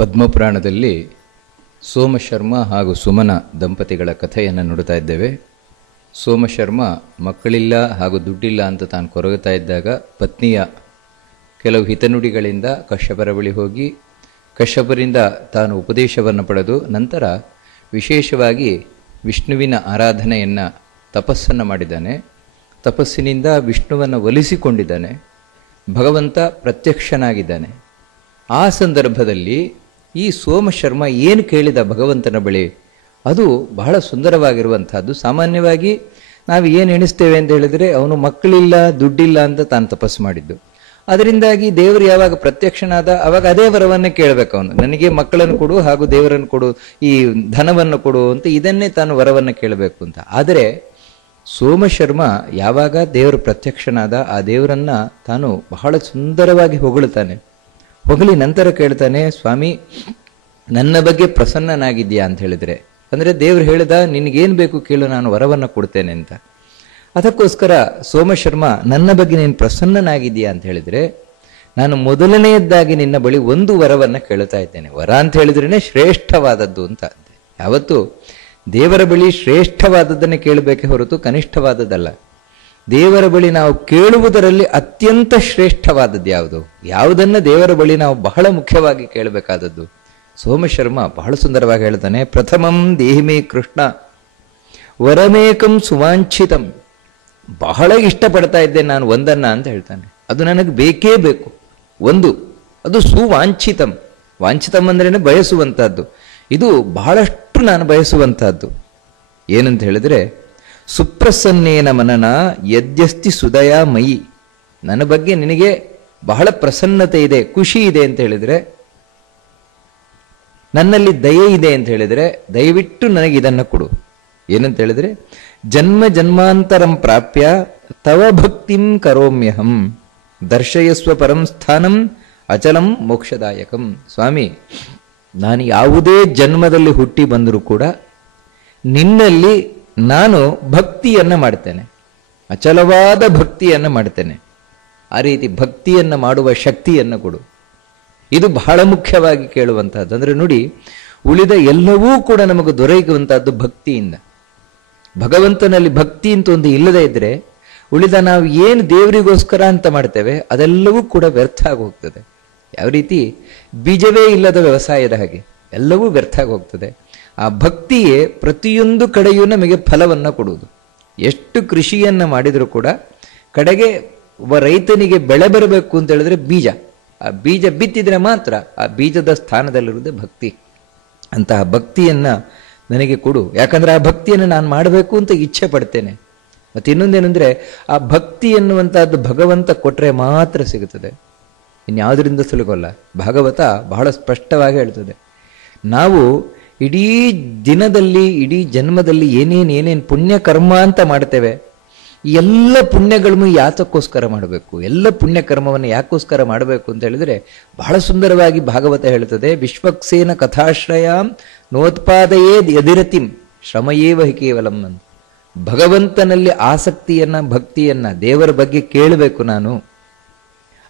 ಪದ್ಮಪುರಾಣದಲ್ಲಿ ಸೋಮಶರ್ಮ ಹಾಗೂ ಸುಮನ ದಂಪತಿಗಳ ಕಥೆಯನ್ನು ನೋಡ್ತಾ ಇದ್ದೇವೆ. ಸೋಮಶರ್ಮ ಮಕ್ಕಳಿಲ್ಲ ಹಾಗೂ ದುಡ್ಡಿಲ್ಲ ಅಂತ ತಾನು ಕೊರಗುತ್ತಾ ಇದ್ದಾಗ ಪತ್ನಿಯ ಕೆಲವು ಹಿತನುಡಿಗಳಿಂದ ಕಶ್ಯಪರ ಬಳಿ ಹೋಗಿ ಕಶ್ಯಪರಿಂದ ತಾನು ಉಪದೇಶವನ್ನು ಪಡೆದು ನಂತರ ವಿಶೇಷವಾಗಿ ವಿಷ್ಣುವಿನ ಆರಾಧನೆಯನ್ನು ತಪಸ್ಸನ್ನು ಮಾಡಿದ್ದಾನೆ. ತಪಸ್ಸಿನಿಂದ ವಿಷ್ಣುವನ್ನು ಒಲಿಸಿಕೊಂಡಿದ್ದಾನೆ. ಭಗವಂತ ಪ್ರತ್ಯಕ್ಷನಾಗಿದ್ದಾನೆ. ಆ ಸಂದರ್ಭದಲ್ಲಿ ಈ ಸೋಮಶರ್ಮ ಏನು ಕೇಳಿದ ಭಗವಂತನ ಬಳಿ ಅದು ಬಹಳ ಸುಂದರವಾಗಿರುವಂಥದ್ದು. ಸಾಮಾನ್ಯವಾಗಿ ನಾವು ಏನು ಎಣಿಸ್ತೇವೆ ಅಂತ ಹೇಳಿದರೆ ಅವನು ಮಕ್ಕಳಿಲ್ಲ ದುಡ್ಡಿಲ್ಲ ಅಂತ ತಾನು ತಪಸ್ಸು ಮಾಡಿದ್ದು. ಅದರಿಂದಾಗಿ ದೇವರು ಯಾವಾಗ ಪ್ರತ್ಯಕ್ಷನಾದ ಆವಾಗ ಅದೇ ವರವನ್ನೇ ಕೇಳಬೇಕು. ಅವನು ನನಗೆ ಮಕ್ಕಳನ್ನು ಕೊಡು ಹಾಗೂ ದೇವರನ್ನು ಕೊಡು, ಈ ಧನವನ್ನು ಕೊಡು ಅಂತ ಇದನ್ನೇ ತಾನು ವರವನ್ನು ಕೇಳಬೇಕು ಅಂತ. ಆದರೆ ಸೋಮಶರ್ಮ ಯಾವಾಗ ದೇವರು ಪ್ರತ್ಯಕ್ಷನಾದ ಆ ದೇವರನ್ನು ತಾನು ಬಹಳ ಸುಂದರವಾಗಿ ಹೊಗಳುತ್ತಾನೆ. ಹೊಗಳಿ ನಂತರ ಕೇಳ್ತಾನೆ, ಸ್ವಾಮಿ ನನ್ನ ಬಗ್ಗೆ ಪ್ರಸನ್ನನಾಗಿದ್ಯಾ ಅಂತ ಹೇಳಿದರೆ, ಅಂದರೆ ದೇವರು ಹೇಳಿದ ನಿನಗೇನು ಬೇಕು ಕೇಳು, ನಾನು ವರವನ್ನು ಕೊಡ್ತೇನೆ ಅಂತ. ಅದಕ್ಕೋಸ್ಕರ ಸೋಮಶರ್ಮ ನನ್ನ ಬಗ್ಗೆ ನೀನು ಪ್ರಸನ್ನನಾಗಿದೆಯಾ ಅಂತ ಹೇಳಿದರೆ ನಾನು ಮೊದಲನೆಯದ್ದಾಗಿ ನಿನ್ನ ಬಳಿ ಒಂದು ವರವನ್ನು ಕೇಳ್ತಾ ಇದ್ದೇನೆ. ವರ ಅಂತ ಹೇಳಿದ್ರೇ ಶ್ರೇಷ್ಠವಾದದ್ದು ಅಂತ. ಯಾವತ್ತು ದೇವರ ಬಳಿ ಶ್ರೇಷ್ಠವಾದದ್ದನ್ನೇ ಕೇಳಬೇಕೆ ಹೊರತು ಕನಿಷ್ಠವಾದದ್ದಲ್ಲ. ದೇವರ ಬಳಿ ನಾವು ಕೇಳುವುದರಲ್ಲಿ ಅತ್ಯಂತ ಶ್ರೇಷ್ಠವಾದದ್ದು ಯಾವುದು, ಯಾವುದನ್ನು ದೇವರ ಬಳಿ ನಾವು ಬಹಳ ಮುಖ್ಯವಾಗಿ ಕೇಳಬೇಕಾದದ್ದು. ಸೋಮಶರ್ಮ ಬಹಳ ಸುಂದರವಾಗಿ ಹೇಳ್ತಾನೆ, ಪ್ರಥಮಂ ದೇಹಿಮೇ ಕೃಷ್ಣ ವರಮೇಕಂ ಸುವಾಂಛಿತಂ. ಬಹಳ ಇಷ್ಟಪಡ್ತಾ ಇದ್ದೇನೆ ನಾನು ಒಂದನ್ನ ಅಂತ ಹೇಳ್ತಾನೆ. ಅದು ನನಗೆ ಬೇಕೇ ಬೇಕು, ಒಂದು, ಅದು ಸುವಾಂಛಿತಂ. ವಾಂಛಿತಂ ಅಂದ್ರೇನೆ ಬಯಸುವಂತಹದ್ದು. ಇದು ಬಹಳಷ್ಟು ನಾನು ಬಯಸುವಂತಹದ್ದು. ಏನಂತ ಹೇಳಿದ್ರೆ, ಸುಪ್ರಸನ್ನೇನ ಮನನ ಯದ್ಯಸ್ತಿ ಸುದಯ ಮಯಿ. ನನ್ನ ಬಗ್ಗೆ ನಿನಗೆ ಬಹಳ ಪ್ರಸನ್ನತೆ ಇದೆ, ಖುಷಿ ಇದೆ ಅಂತ ಹೇಳಿದ್ರೆ, ನನ್ನಲ್ಲಿ ದಯೆ ಇದೆ ಅಂತ ಹೇಳಿದ್ರೆ ದಯವಿಟ್ಟು ನನಗೆ ಇದನ್ನು ಕೊಡು. ಏನಂತ ಹೇಳಿದ್ರೆ, ಜನ್ಮ ಜನ್ಮಾಂತರಂ ಪ್ರಾಪ್ಯ ತವ ಭಕ್ತಿಂ ಕರೋಮ್ಯಹಂ ದರ್ಶಯಸ್ವ ಪರಂ ಸ್ಥಾನಂ ಅಚಲಂ ಮೋಕ್ಷದಾಯಕಂ. ಸ್ವಾಮಿ, ನಾನು ಯಾವುದೇ ಜನ್ಮದಲ್ಲಿ ಹುಟ್ಟಿ ಬಂದರೂ ಕೂಡ ನಿನ್ನಲ್ಲಿ ನಾನು ಭಕ್ತಿಯನ್ನು ಮಾಡ್ತೇನೆ, ಅಚಲವಾದ ಭಕ್ತಿಯನ್ನು ಮಾಡ್ತೇನೆ. ಆ ರೀತಿ ಭಕ್ತಿಯನ್ನು ಮಾಡುವ ಶಕ್ತಿಯನ್ನು ಕೊಡು. ಇದು ಬಹಳ ಮುಖ್ಯವಾಗಿ ಕೇಳುವಂತಹದ್ದು. ಅಂದರೆ ನೋಡಿ, ಉಳಿದ ಎಲ್ಲವೂ ಕೂಡ ನಮಗೆ ದೊರೆಯುವಂತಹದ್ದು ಭಕ್ತಿಯಿಂದ. ಭಗವಂತನಲ್ಲಿ ಭಕ್ತಿ ಅಂತ ಒಂದು ಇಲ್ಲದೇ ಇದ್ರೆ ಉಳಿದ ನಾವು ಏನು ದೇವರಿಗೋಸ್ಕರ ಅಂತ ಮಾಡ್ತೇವೆ ಅದೆಲ್ಲವೂ ಕೂಡ ವ್ಯರ್ಥ ಆಗಿ ಹೋಗ್ತದೆ. ಯಾವ ರೀತಿ ಬೀಜವೇ ಇಲ್ಲದ ವ್ಯವಸಾಯದ ಹಾಗೆ ಎಲ್ಲವೂ ವ್ಯರ್ಥ ಆಗಿ ಹೋಗ್ತದೆ. ಆ ಭಕ್ತಿಯೇ ಪ್ರತಿಯೊಂದು ಕಡೆಯೂ ನಮಗೆ ಫಲವನ್ನು ಕೊಡುವುದು. ಎಷ್ಟು ಕೃಷಿಯನ್ನು ಮಾಡಿದರೂ ಕೂಡ ಕಡೆಗೆ ಒಬ್ಬ ರೈತನಿಗೆ ಬೆಳೆ ಬರಬೇಕು ಅಂತ ಹೇಳಿದ್ರೆ ಬೀಜ, ಆ ಬೀಜ ಬಿತ್ತಿದ್ರೆ ಮಾತ್ರ ಆ ಬೀಜದ ಸ್ಥಾನದಲ್ಲಿರುವುದೇ ಭಕ್ತಿ. ಅಂತಹ ಭಕ್ತಿಯನ್ನು ನನಗೆ ಕೊಡು. ಯಾಕಂದ್ರೆ ಆ ಭಕ್ತಿಯನ್ನು ನಾನು ಮಾಡಬೇಕು ಅಂತ ಇಚ್ಛೆ ಪಡ್ತೇನೆ. ಮತ್ತು ಇನ್ನೊಂದೇನೆಂದರೆ, ಆ ಭಕ್ತಿ ಎನ್ನುವಂತಹದ್ದು ಭಗವಂತ ಕೊಟ್ಟರೆ ಮಾತ್ರ ಸಿಗುತ್ತದೆ, ಇನ್ಯಾವುದರಿಂದ ಸುಲಭಲ್ಲ. ಭಾಗವತ ಬಹಳ ಸ್ಪಷ್ಟವಾಗಿ ಹೇಳ್ತದೆ, ನಾವು ಇಡೀ ದಿನದಲ್ಲಿ ಇಡೀ ಜನ್ಮದಲ್ಲಿ ಏನೇನು ಪುಣ್ಯ ಕರ್ಮ ಅಂತ ಮಾಡ್ತೇವೆ, ಎಲ್ಲ ಪುಣ್ಯಗಳನ್ನು ಯಾತಕ್ಕೋಸ್ಕರ ಮಾಡಬೇಕು, ಎಲ್ಲ ಪುಣ್ಯ ಕರ್ಮವನ್ನು ಯಾಕೋಸ್ಕರ ಮಾಡಬೇಕು ಅಂತ ಹೇಳಿದರೆ ಬಹಳ ಸುಂದರವಾಗಿ ಭಾಗವತ ಹೇಳ್ತದೆ, ವಿಶ್ವಕ್ಸೇನ ಕಥಾಶ್ರಯಾಂ ನೋತ್ಪಾದಯೇ ಯದಿರತಿಂ ಶ್ರಮಯೇವ ಹಿ ಕೇವಲಂ ಅಂತ. ಭಗವಂತನಲ್ಲಿ ಆಸಕ್ತಿಯನ್ನ ಭಕ್ತಿಯನ್ನ ದೇವರ ಬಗ್ಗೆ ಕೇಳಬೇಕು. ನಾನು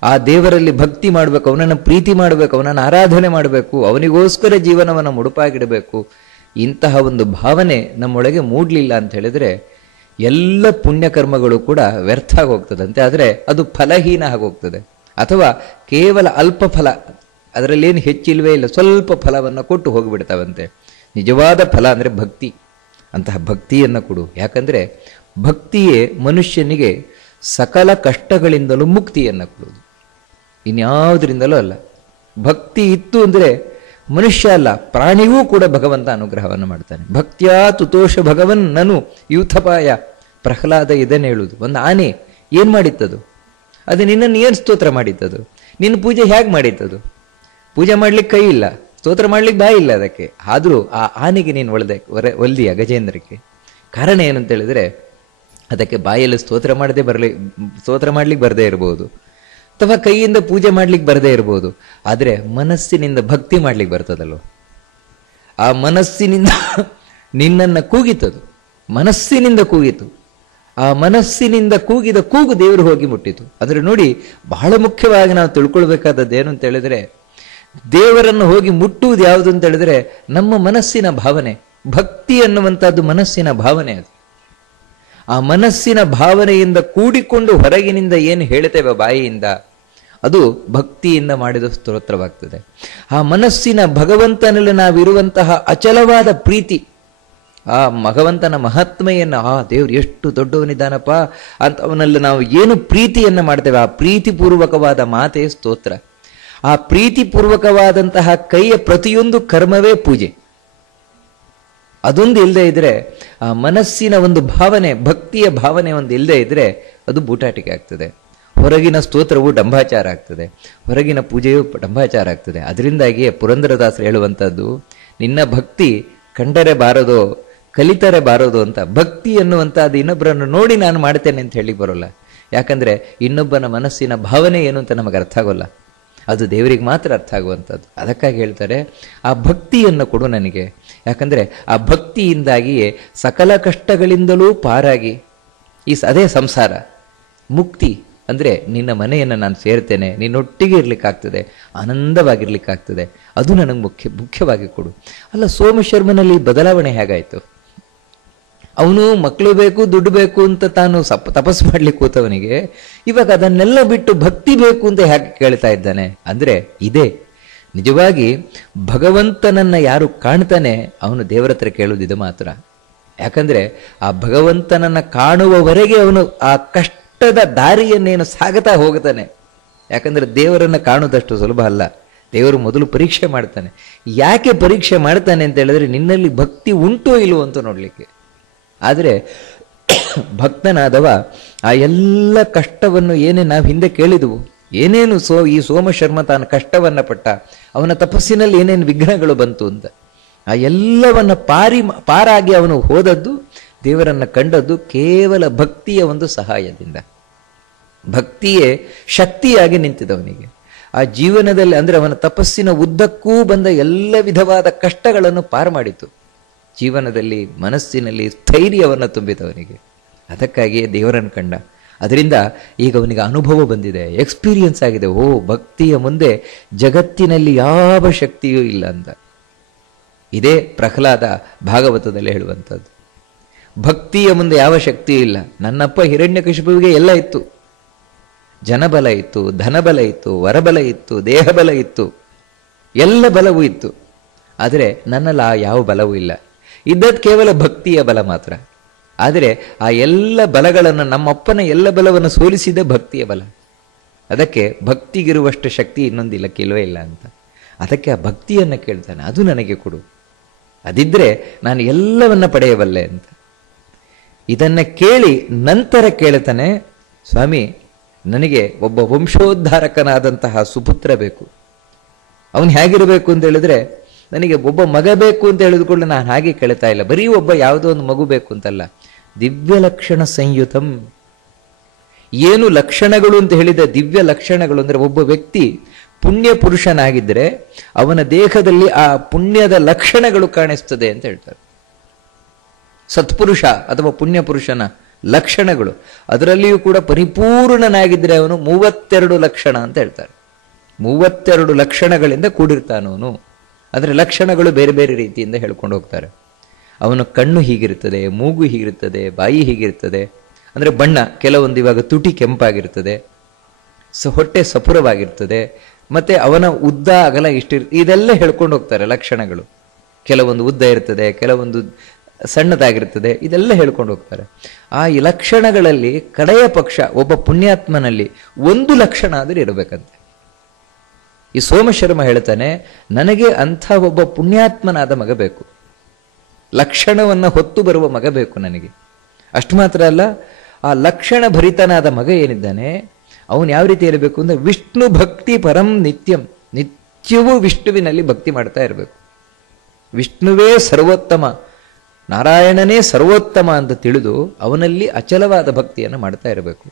ಆ ದೇವರಲ್ಲಿ ಭಕ್ತಿ ಮಾಡಬೇಕು, ಅವನನ್ನು ಪ್ರೀತಿ ಮಾಡಬೇಕು, ಅವನನ್ನು ಆರಾಧನೆ ಮಾಡಬೇಕು, ಅವನಿಗೋಸ್ಕರ ಜೀವನವನ್ನು ಮುಡುಪಾಗಿಡಬೇಕು. ಇಂತಹ ಒಂದು ಭಾವನೆ ನಮ್ಮೊಳಗೆ ಮೂಡಲಿಲ್ಲ ಅಂತ ಹೇಳಿದ್ರೆ ಎಲ್ಲ ಪುಣ್ಯಕರ್ಮಗಳು ಕೂಡ ವ್ಯರ್ಥ ಆಗೋಗ್ತದಂತೆ. ಆದರೆ ಅದು ಫಲಹೀನ ಆಗೋಗ್ತದೆ, ಅಥವಾ ಕೇವಲ ಅಲ್ಪ ಫಲ, ಅದರಲ್ಲೇನು ಹೆಚ್ಚಿಲ್ವೇ ಇಲ್ಲ, ಸ್ವಲ್ಪ ಫಲವನ್ನು ಕೊಟ್ಟು ಹೋಗಿಬಿಡ್ತಾವಂತೆ. ನಿಜವಾದ ಫಲ ಅಂದರೆ ಭಕ್ತಿ. ಅಂತಹ ಭಕ್ತಿಯನ್ನು ಕೊಡು. ಯಾಕಂದರೆ ಭಕ್ತಿಯೇ ಮನುಷ್ಯನಿಗೆ ಸಕಲ ಕಷ್ಟಗಳಿಂದಲೂ ಮುಕ್ತಿಯನ್ನು ಕೊಡುವುದು, ಇನ್ಯಾವುದರಿಂದಲೂ ಅಲ್ಲ. ಭಕ್ತಿ ಇತ್ತು ಅಂದರೆ ಮನುಷ್ಯ ಅಲ್ಲ, ಪ್ರಾಣಿಗೂ ಕೂಡ ಭಗವಂತ ಅನುಗ್ರಹವನ್ನು ಮಾಡ್ತಾನೆ. ಭಕ್ತ್ಯಾ ತುತೋಷ ಭಗವನ್ ನನು ಯೂಥಪಾಯ. ಪ್ರಹ್ಲಾದ ಇದನ್ನು ಹೇಳುವುದು. ಒಂದು ಆನೆ ಏನು ಮಾಡಿತ್ತದು, ಅದು ನಿನ್ನನ್ನು ಏನು ಸ್ತೋತ್ರ ಮಾಡಿತ್ತದು, ನಿನ್ನ ಪೂಜೆ ಹೇಗೆ ಮಾಡಿತ್ತದು? ಪೂಜೆ ಮಾಡ್ಲಿಕ್ಕೆ ಕೈ ಇಲ್ಲ, ಸ್ತೋತ್ರ ಮಾಡ್ಲಿಕ್ಕೆ ಬಾಯಿ ಇಲ್ಲ ಅದಕ್ಕೆ. ಆದರೂ ಆ ಆನೆಗೆ ನೀನು ಒಲ್ದಿಯ ಗಜೇಂದ್ರಕ್ಕೆ. ಕಾರಣ ಏನಂತ ಹೇಳಿದ್ರೆ, ಅದಕ್ಕೆ ಬಾಯಲ್ಲಿ ಸ್ತೋತ್ರ ಮಾಡ್ಲಿಕ್ಕೆ ಬರದೇ ಇರ್ಬೋದು, ಅಥವಾ ಕೈಯಿಂದ ಪೂಜೆ ಮಾಡ್ಲಿಕ್ಕೆ ಬರದೇ ಇರ್ಬೋದು, ಆದರೆ ಮನಸ್ಸಿನಿಂದ ಭಕ್ತಿ ಮಾಡ್ಲಿಕ್ಕೆ ಬರ್ತದಲ್ವ. ಆ ಮನಸ್ಸಿನಿಂದ ನಿನ್ನನ್ನು ಕೂಗಿತದು, ಮನಸ್ಸಿನಿಂದ ಕೂಗಿತು. ಆ ಮನಸ್ಸಿನಿಂದ ಕೂಗಿದ ಕೂಗು ದೇವರು ಹೋಗಿ ಮುಟ್ಟಿತು. ಅಂದರೆ ನೋಡಿ, ಬಹಳ ಮುಖ್ಯವಾಗಿ ನಾವು ತಿಳ್ಕೊಳ್ಬೇಕಾದದ್ದು ಏನು ಅಂತ ಹೇಳಿದ್ರೆ, ದೇವರನ್ನು ಹೋಗಿ ಮುಟ್ಟುವುದು ಯಾವುದು ಅಂತ ಹೇಳಿದ್ರೆ ನಮ್ಮ ಮನಸ್ಸಿನ ಭಾವನೆ. ಭಕ್ತಿ ಅನ್ನುವಂಥದ್ದು ಮನಸ್ಸಿನ ಭಾವನೆ. ಅದು ಆ ಮನಸ್ಸಿನ ಭಾವನೆಯಿಂದ ಕೂಡಿಕೊಂಡು ಹೊರಗಿನಿಂದ ಏನು ಹೇಳ್ತೇವೆ ಬಾಯಿಯಿಂದ, ಅದು ಭಕ್ತಿಯಿಂದ ಮಾಡಿದ ಸ್ತೋತ್ರವಾಗ್ತದೆ. ಆ ಮನಸ್ಸಿನ ಭಗವಂತನಲ್ಲಿ ನಾವಿರುವಂತಹ ಅಚಲವಾದ ಪ್ರೀತಿ, ಆ ಭಗವಂತನ ಮಹಾತ್ಮೆಯನ್ನು, ಆ ದೇವ್ರು ಎಷ್ಟು ದೊಡ್ಡವನಿದ್ದಾನಪ್ಪ ಅಂತ ಅವನಲ್ಲಿ ನಾವು ಏನು ಪ್ರೀತಿಯನ್ನು ಮಾಡ್ತೇವೆ, ಆ ಪ್ರೀತಿಪೂರ್ವಕವಾದ ಮಾತೇ ಸ್ತೋತ್ರ. ಆ ಪ್ರೀತಿಪೂರ್ವಕವಾದಂತಹ ಕೈಯ ಪ್ರತಿಯೊಂದು ಕರ್ಮವೇ ಪೂಜೆ. ಅದೊಂದು ಇಲ್ಲದೆ ಇದ್ರೆ, ಆ ಮನಸ್ಸಿನ ಒಂದು ಭಾವನೆ, ಭಕ್ತಿಯ ಭಾವನೆ ಒಂದು ಇಲ್ಲದೆ ಇದ್ರೆ ಅದು ಬೂಟಾಟಿಕೆ ಆಗ್ತದೆ. ಹೊರಗಿನ ಸ್ತೋತ್ರವು ಡಂಭಾಚಾರ ಆಗ್ತದೆ, ಹೊರಗಿನ ಪೂಜೆಯು ಡಂಭಾಚಾರ ಆಗ್ತದೆ. ಅದರಿಂದಾಗಿಯೇ ಪುರಂದರದಾಸರು ಹೇಳುವಂಥದ್ದು, ನಿನ್ನ ಭಕ್ತಿ ಕಂಡರೆ ಬಾರದೋ ಕಲಿತರೆ ಬಾರದು ಅಂತ. ಭಕ್ತಿ ಎನ್ನುವಂಥದ್ದು ಇನ್ನೊಬ್ಬರನ್ನು ನೋಡಿ ನಾನು ಮಾಡ್ತೇನೆ ಅಂತ ಹೇಳಿ ಬರೋಲ್ಲ. ಯಾಕಂದ್ರೆ ಇನ್ನೊಬ್ಬನ ಮನಸ್ಸಿನ ಭಾವನೆ ಏನು ಅಂತ ನಮಗೆ ಅರ್ಥ ಆಗೋಲ್ಲ, ಅದು ದೇವರಿಗೆ ಮಾತ್ರ ಅರ್ಥ ಆಗುವಂಥದ್ದು. ಅದಕ್ಕಾಗಿ ಹೇಳ್ತಾರೆ, ಆ ಭಕ್ತಿಯನ್ನು ಕೊಡು ನನಗೆ. ಯಾಕಂದ್ರೆ ಆ ಭಕ್ತಿಯಿಂದಾಗಿಯೇ ಸಕಲ ಕಷ್ಟಗಳಿಂದಲೂ ಪಾರಾಗಿ ಅದೇ ಸಂಸಾರ ಮುಕ್ತಿ. ಅಂದರೆ ನಿನ್ನ ಮನೆಯನ್ನು ನಾನು ಸೇರ್ತೇನೆ, ನಿನ್ನೊಟ್ಟಿಗೆ ಇರ್ಲಿಕ್ಕಾಗ್ತದೆ, ಆನಂದವಾಗಿರ್ಲಿಕ್ಕಾಗ್ತದೆ. ಅದು ನನಗೆ ಮುಖ್ಯವಾಗಿ ಕೊಡು. ಅಲ್ಲ, ಸೋಮಶರ್ಮನಲ್ಲಿ ಬದಲಾವಣೆ ಹೇಗಾಯಿತು? ಅವನು ಮಕ್ಕಳು ಬೇಕು, ದುಡ್ಡು ಬೇಕು ಅಂತ ತಾನು ತಪಸ್ಸು ಮಾಡ್ಲಿಕ್ಕೆ ಕೂತವನಿಗೆ ಇವಾಗ ಅದನ್ನೆಲ್ಲ ಬಿಟ್ಟು ಭಕ್ತಿ ಬೇಕು ಅಂತ ಹೇಗೆ ಕೇಳ್ತಾ ಇದ್ದಾನೆ? ಅಂದ್ರೆ ಇದೇ ನಿಜವಾಗಿ ಭಗವಂತನನ್ನ ಯಾರು ಕಾಣ್ತಾನೆ ಅವನು ದೇವರ ಹತ್ರ ಕೇಳುವುದಿದೆ ಮಾತ್ರ. ಯಾಕಂದ್ರೆ ಆ ಭಗವಂತನನ್ನ ಕಾಣುವವರೆಗೆ ಅವನು ಆ ಕಷ್ಟದ ದಾರಿಯನ್ನೇನು ಸಾಗುತ್ತಾ ಹೋಗ್ತಾನೆ. ಯಾಕಂದ್ರೆ ದೇವರನ್ನ ಕಾಣುವುದಷ್ಟು ಸುಲಭ ಅಲ್ಲ. ದೇವರು ಮೊದಲು ಪರೀಕ್ಷೆ ಮಾಡ್ತಾನೆ. ಯಾಕೆ ಪರೀಕ್ಷೆ ಮಾಡ್ತಾನೆ ಅಂತ ಹೇಳಿದ್ರೆ, ನಿನ್ನಲ್ಲಿ ಭಕ್ತಿ ಉಂಟೋ ಇಲ್ವೋ ಅಂತ ನೋಡ್ಲಿಕ್ಕೆ. ಆದರೆ ಭಕ್ತನಾದವ ಆ ಎಲ್ಲ ಕಷ್ಟವನ್ನು ಏನೇ ನಾವು ಹಿಂದೆ ಕೇಳಿದವು, ಏನೇನು ಈ ಸೋಮಶರ್ಮ ತಾನು ಕಷ್ಟವನ್ನ ಪಟ್ಟ, ಅವನ ತಪಸ್ಸಿನಲ್ಲಿ ಏನೇನು ವಿಘ್ನಗಳು ಬಂತು ಅಂತ, ಆ ಎಲ್ಲವನ್ನ ಪಾರಾಗಿ ಅವನು ಹೋದದ್ದು, ದೇವರನ್ನ ಕಂಡದ್ದು ಕೇವಲ ಭಕ್ತಿಯ ಒಂದು ಸಹಾಯದಿಂದ. ಭಕ್ತಿಯೇ ಶಕ್ತಿಯಾಗಿ ನಿಂತಿದವನಿಗೆ ಆ ಜೀವನದಲ್ಲಿ. ಅಂದ್ರೆ ಅವನ ತಪಸ್ಸಿನ ಉದ್ದಕ್ಕೂ ಬಂದ ಎಲ್ಲ ವಿಧವಾದ ಕಷ್ಟಗಳನ್ನು ಪಾರು ಮಾಡಿತು. ಜೀವನದಲ್ಲಿ ಮನಸ್ಸಿನಲ್ಲಿ ಸ್ಥೈರ್ಯವನ್ನು ತುಂಬಿದವನಿಗೆ. ಅದಕ್ಕಾಗಿಯೇ ದೇವರನ್ನು ಕಂಡ. ಅದರಿಂದ ಈಗ ಅವನಿಗೆ ಅನುಭವ ಬಂದಿದೆ, ಎಕ್ಸ್ಪೀರಿಯನ್ಸ್ ಆಗಿದೆ. ಓ, ಭಕ್ತಿಯ ಮುಂದೆ ಜಗತ್ತಿನಲ್ಲಿ ಯಾವ ಶಕ್ತಿಯೂ ಇಲ್ಲ ಅಂತ. ಇದೇ ಪ್ರಹ್ಲಾದ ಭಾಗವತದಲ್ಲಿ ಹೇಳುವಂಥದ್ದು. ಭಕ್ತಿಯ ಮುಂದೆ ಯಾವ ಶಕ್ತಿಯೂ ಇಲ್ಲ. ನನ್ನಪ್ಪ ಹಿರಣ್ಯಕಶಿಪುವಿಗೆ ಎಲ್ಲ ಇತ್ತು, ಜನಬಲ ಇತ್ತು, ಧನಬಲ ಇತ್ತು, ವರಬಲ ಇತ್ತು, ದೇಹಬಲ ಇತ್ತು, ಎಲ್ಲ ಬಲವೂ ಇತ್ತು. ಆದರೆ ನನ್ನಲ್ಲಿ ಆ ಯಾವ ಬಲವೂ ಇಲ್ಲ. ಇದ್ದದ್ದು ಕೇವಲ ಭಕ್ತಿಯ ಬಲ ಮಾತ್ರ. ಆದರೆ ಆ ಎಲ್ಲ ಬಲಗಳನ್ನು, ನಮ್ಮಪ್ಪನ ಎಲ್ಲ ಬಲವನ್ನು ಸೋಲಿಸಿದ ಭಕ್ತಿಯ ಬಲ. ಅದಕ್ಕೆ ಭಕ್ತಿಗಿರುವಷ್ಟು ಶಕ್ತಿ ಇನ್ನೊಂದಿಲ್ಲ, ಕೆಲವೇ ಇಲ್ಲ ಅಂತ. ಅದಕ್ಕೆ ಆ ಭಕ್ತಿಯನ್ನು ಕೇಳ್ತಾನೆ, ಅದು ನನಗೆ ಕೊಡು, ಅದಿದ್ರೆ ನಾನು ಎಲ್ಲವನ್ನ ಪಡೆಯಬಲ್ಲೆ ಅಂತ. ಇದನ್ನ ಕೇಳಿ ನಂತರ ಕೇಳ್ತಾನೆ, ಸ್ವಾಮಿ ನನಗೆ ಒಬ್ಬ ವಂಶೋದ್ಧಾರಕನಾದಂತಹ ಸುಪುತ್ರ ಬೇಕು. ಅವನು ಹೇಗಿರಬೇಕು ಅಂತ ಹೇಳಿದ್ರೆ, ನನಗೆ ಒಬ್ಬ ಮಗ ಬೇಕು ಅಂತ ಹೇಳಿದುಕೊಂಡು ನಾನು ಹಾಗೆ ಕೇಳ್ತಾ ಇಲ್ಲ, ಬರೀ ಒಬ್ಬ ಯಾವುದೋ ಒಂದು ಮಗು ಬೇಕು ಅಂತಲ್ಲ, ದಿವ್ಯ ಲಕ್ಷಣ ಸಂಯುತಂ. ಏನು ಲಕ್ಷಣಗಳು ಅಂತ ಹೇಳಿದ ದಿವ್ಯ ಲಕ್ಷಣಗಳು ಅಂದ್ರೆ, ಒಬ್ಬ ವ್ಯಕ್ತಿ ಪುಣ್ಯ ಪುರುಷನಾಗಿದ್ದರೆ ಅವನ ದೇಹದಲ್ಲಿ ಆ ಪುಣ್ಯದ ಲಕ್ಷಣಗಳು ಕಾಣಿಸ್ತದೆ ಅಂತ ಹೇಳ್ತಾರೆ. ಸತ್ಪುರುಷ ಅಥವಾ ಪುಣ್ಯ ಪುರುಷನ ಲಕ್ಷಣಗಳು, ಅದರಲ್ಲಿಯೂ ಕೂಡ ಪರಿಪೂರ್ಣನಾಗಿದ್ದರೆ ಅವನು 32 ಲಕ್ಷಣ ಅಂತ ಹೇಳ್ತಾರೆ. 32 ಲಕ್ಷಣಗಳಿಂದ ಕೂಡಿರ್ತಾನವನು. ಅದರ ಲಕ್ಷಣಗಳು ಬೇರೆ ಬೇರೆ ರೀತಿಯಿಂದ ಹೇಳ್ಕೊಂಡು ಹೋಗ್ತಾರೆ. ಅವನ ಕಣ್ಣು ಹೀಗಿರ್ತದೆ, ಮೂಗು ಹೀಗಿರ್ತದೆ, ಬಾಯಿ ಹೀಗಿರ್ತದೆ, ಅಂದರೆ ಬಣ್ಣ ಕೆಲವೊಂದು, ಇವಾಗ ತುಟಿ ಕೆಂಪಾಗಿರ್ತದೆ, ಹೊಟ್ಟೆ ಸಪುರವಾಗಿರ್ತದೆ, ಮತ್ತೆ ಅವನ ಉದ್ದ ಅಗಲ ಇದೆಲ್ಲ ಹೇಳ್ಕೊಂಡು ಹೋಗ್ತಾರೆ ಲಕ್ಷಣಗಳು. ಕೆಲವೊಂದು ಉದ್ದ ಇರ್ತದೆ, ಕೆಲವೊಂದು ಸಣ್ಣದಾಗಿರ್ತದೆ, ಇದೆಲ್ಲ ಹೇಳ್ಕೊಂಡು ಹೋಗ್ತಾರೆ. ಆ ಈ ಲಕ್ಷಣಗಳಲ್ಲಿ ಕಡೆಯ ಪಕ್ಷ ಒಬ್ಬ ಪುಣ್ಯಾತ್ಮನಲ್ಲಿ ಒಂದು ಲಕ್ಷಣ ಆದರೂ ಇರಬೇಕಂತೆ. ಈ ಸೋಮಶರ್ಮ ಹೇಳ್ತಾನೆ, ನನಗೆ ಅಂಥ ಒಬ್ಬ ಪುಣ್ಯಾತ್ಮನಾದ ಮಗ ಬೇಕು, ಲಕ್ಷಣವನ್ನು ಹೊತ್ತು ಬರುವ ಮಗ ಬೇಕು ನನಗೆ. ಅಷ್ಟು ಮಾತ್ರ ಅಲ್ಲ, ಆ ಲಕ್ಷಣ ಭರಿತನಾದ ಮಗ ಏನಿದ್ದಾನೆ ಅವನು ಯಾವ ರೀತಿ ಇರಬೇಕು ಅಂದ್ರೆ, ವಿಷ್ಣು ಭಕ್ತಿ ಪರಂ ನಿತ್ಯಂ, ನಿತ್ಯವೂ ವಿಷ್ಣುವಿನಲ್ಲಿ ಭಕ್ತಿ ಮಾಡ್ತಾ ಇರಬೇಕು. ವಿಷ್ಣುವೇ ಸರ್ವೋತ್ತಮ, ನಾರಾಯಣನೇ ಸರ್ವೋತ್ತಮ ಅಂತ ತಿಳಿದು ಅವನಲ್ಲಿ ಅಚಲವಾದ ಭಕ್ತಿಯನ್ನು ಮಾಡ್ತಾ ಇರಬೇಕು.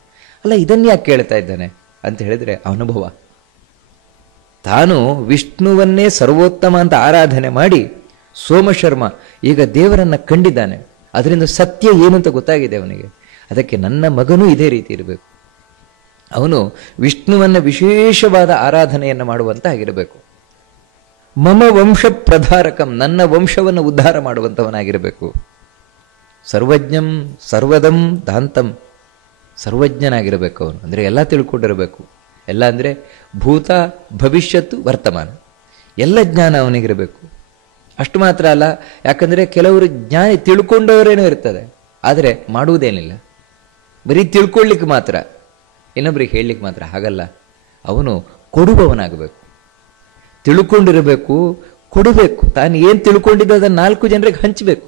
ಅಲ್ಲ, ಇದನ್ನು ಯಾಕೆ ಕೇಳ್ತಾ ಇದ್ದಾನೆ ಅಂತ ಹೇಳಿದ್ರೆ, ಅನುಭವ. ತಾನು ವಿಷ್ಣುವನ್ನೇ ಸರ್ವೋತ್ತಮ ಅಂತ ಆರಾಧನೆ ಮಾಡಿ ಸೋಮಶರ್ಮ ಈಗ ದೇವರನ್ನ ಕಂಡಿದ್ದಾನೆ. ಅದರಿಂದ ಸತ್ಯ ಏನು ಅಂತ ಗೊತ್ತಾಗಿದೆ ಅವನಿಗೆ. ಅದಕ್ಕೆ ನನ್ನ ಮಗನೂ ಇದೇ ರೀತಿ ಇರಬೇಕು, ಅವನು ವಿಷ್ಣುವನ್ನ ವಿಶೇಷವಾದ ಆರಾಧನೆಯನ್ನು ಮಾಡುವಂತ ಆಗಿರಬೇಕು. ಮಮ ವಂಶ ಪ್ರಧಾರಕಂ, ನನ್ನ ವಂಶವನ್ನು ಉದ್ಧಾರ ಮಾಡುವಂಥವನಾಗಿರಬೇಕು. ಸರ್ವಜ್ಞಂ ಸರ್ವದಂ ದಾಂತಂ, ಸರ್ವಜ್ಞನಾಗಿರಬೇಕು ಅವನು. ಅಂದರೆ ಎಲ್ಲ ತಿಳ್ಕೊಂಡಿರಬೇಕು. ಎಲ್ಲ ಅಂದರೆ ಭೂತ ಭವಿಷ್ಯತ್ತು ವರ್ತಮಾನ ಎಲ್ಲ ಜ್ಞಾನ ಅವನಿಗಿರಬೇಕು. ಅಷ್ಟು ಮಾತ್ರ ಅಲ್ಲ, ಯಾಕಂದರೆ ಕೆಲವರು ಜ್ಞಾನ ತಿಳ್ಕೊಂಡವರೇನೋ ಇರ್ತದೆ, ಆದರೆ ಮಾಡುವುದೇನಿಲ್ಲ, ಬರೀ ತಿಳ್ಕೊಳ್ಳಿಕ್ಕೆ ಮಾತ್ರ, ಇನ್ನೊಬ್ರಿಗೆ ಹೇಳಲಿಕ್ಕೆ ಮಾತ್ರ. ಹಾಗಲ್ಲ, ಅವನು ಕೊಡುವವನಾಗಬೇಕು. ತಿಳ್ಕೊಂಡಿರಬೇಕು, ಕೊಡಬೇಕು. ತಾನು ಏನು ತಿಳ್ಕೊಂಡಿದ್ದ ಅದನ್ನು 4 ಜನರಿಗೆ ಹಂಚಬೇಕು.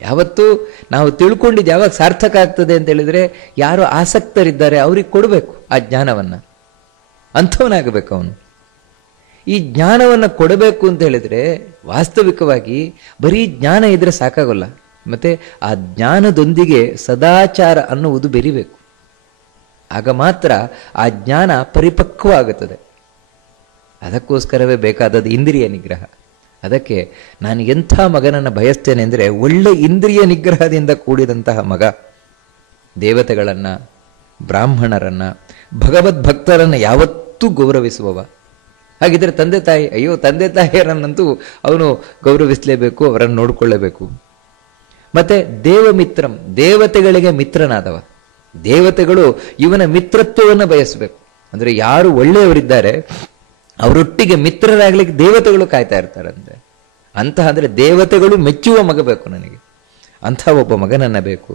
ಯಾವತ್ತೂ ನಾವು ತಿಳ್ಕೊಂಡಿದ್ದು ಯಾವಾಗ ಸಾರ್ಥಕ ಆಗ್ತದೆ ಅಂತ ಹೇಳಿದರೆ, ಯಾರು ಆಸಕ್ತರಿದ್ದಾರೆ ಅವ್ರಿಗೆ ಕೊಡಬೇಕು ಆ ಜ್ಞಾನವನ್ನು. ಅಂಥವನಾಗಬೇಕು ಅವನು. ಈ ಜ್ಞಾನವನ್ನು ಕೊಡಬೇಕು ಅಂತ ಹೇಳಿದರೆ ವಾಸ್ತವಿಕವಾಗಿ ಬರೀ ಜ್ಞಾನ ಇದ್ರೆ ಸಾಕಾಗಲ್ಲ. ಮತ್ತೆ ಆ ಜ್ಞಾನದೊಂದಿಗೆ ಸದಾಚಾರ ಅನ್ನುವುದು ಬೆರಿಬೇಕು. ಆಗ ಮಾತ್ರ ಆ ಜ್ಞಾನ ಪರಿಪಕ್ವ ಆಗುತ್ತದೆ. ಅದಕ್ಕೋಸ್ಕರವೇ ಬೇಕಾದದ್ದು ಇಂದ್ರಿಯ ನಿಗ್ರಹ. ಅದಕ್ಕೆ ನಾನು ಎಂಥ ಮಗನನ್ನು ಬಯಸ್ತೇನೆ ಅಂದರೆ, ಒಳ್ಳೆ ಇಂದ್ರಿಯ ನಿಗ್ರಹದಿಂದ ಕೂಡಿದಂತಹ ಮಗ. ದೇವತೆಗಳನ್ನು, ಬ್ರಾಹ್ಮಣರನ್ನು, ಭಗವದ್ಭಕ್ತರನ್ನು ಯಾವತ್ತೂ ಗೌರವಿಸುವವ. ಹಾಗಿದ್ರೆ ತಂದೆ ತಾಯಿ, ಅಯ್ಯೋ ತಂದೆ ತಾಯಿಯರನ್ನಂತೂ ಅವನು ಗೌರವಿಸಲೇಬೇಕು, ಅವರನ್ನು ನೋಡಿಕೊಳ್ಳಬೇಕು. ಮತ್ತೆ ದೇವಮಿತ್ರಂ, ದೇವತೆಗಳಿಗೆ ಮಿತ್ರನಾದವ. ದೇವತೆಗಳು ಇವನ ಮಿತ್ರತ್ವವನ್ನು ಬಯಸಬೇಕು. ಅಂದರೆ ಯಾರು ಒಳ್ಳೆಯವರಿದ್ದಾರೆ ಅವರೊಟ್ಟಿಗೆ ಮಿತ್ರರಾಗ್ಲಿಕ್ಕೆ ದೇವತೆಗಳು ಕಾಯ್ತಾ ಇರ್ತಾರಂತೆ. ಅಂತಹ ಅಂದರೆ ದೇವತೆಗಳು ಮೆಚ್ಚುವ ಮಗ ಬೇಕು ನನಗೆ. ಅಂಥ ಒಬ್ಬ ಮಗನನ್ನ ಬೇಕು.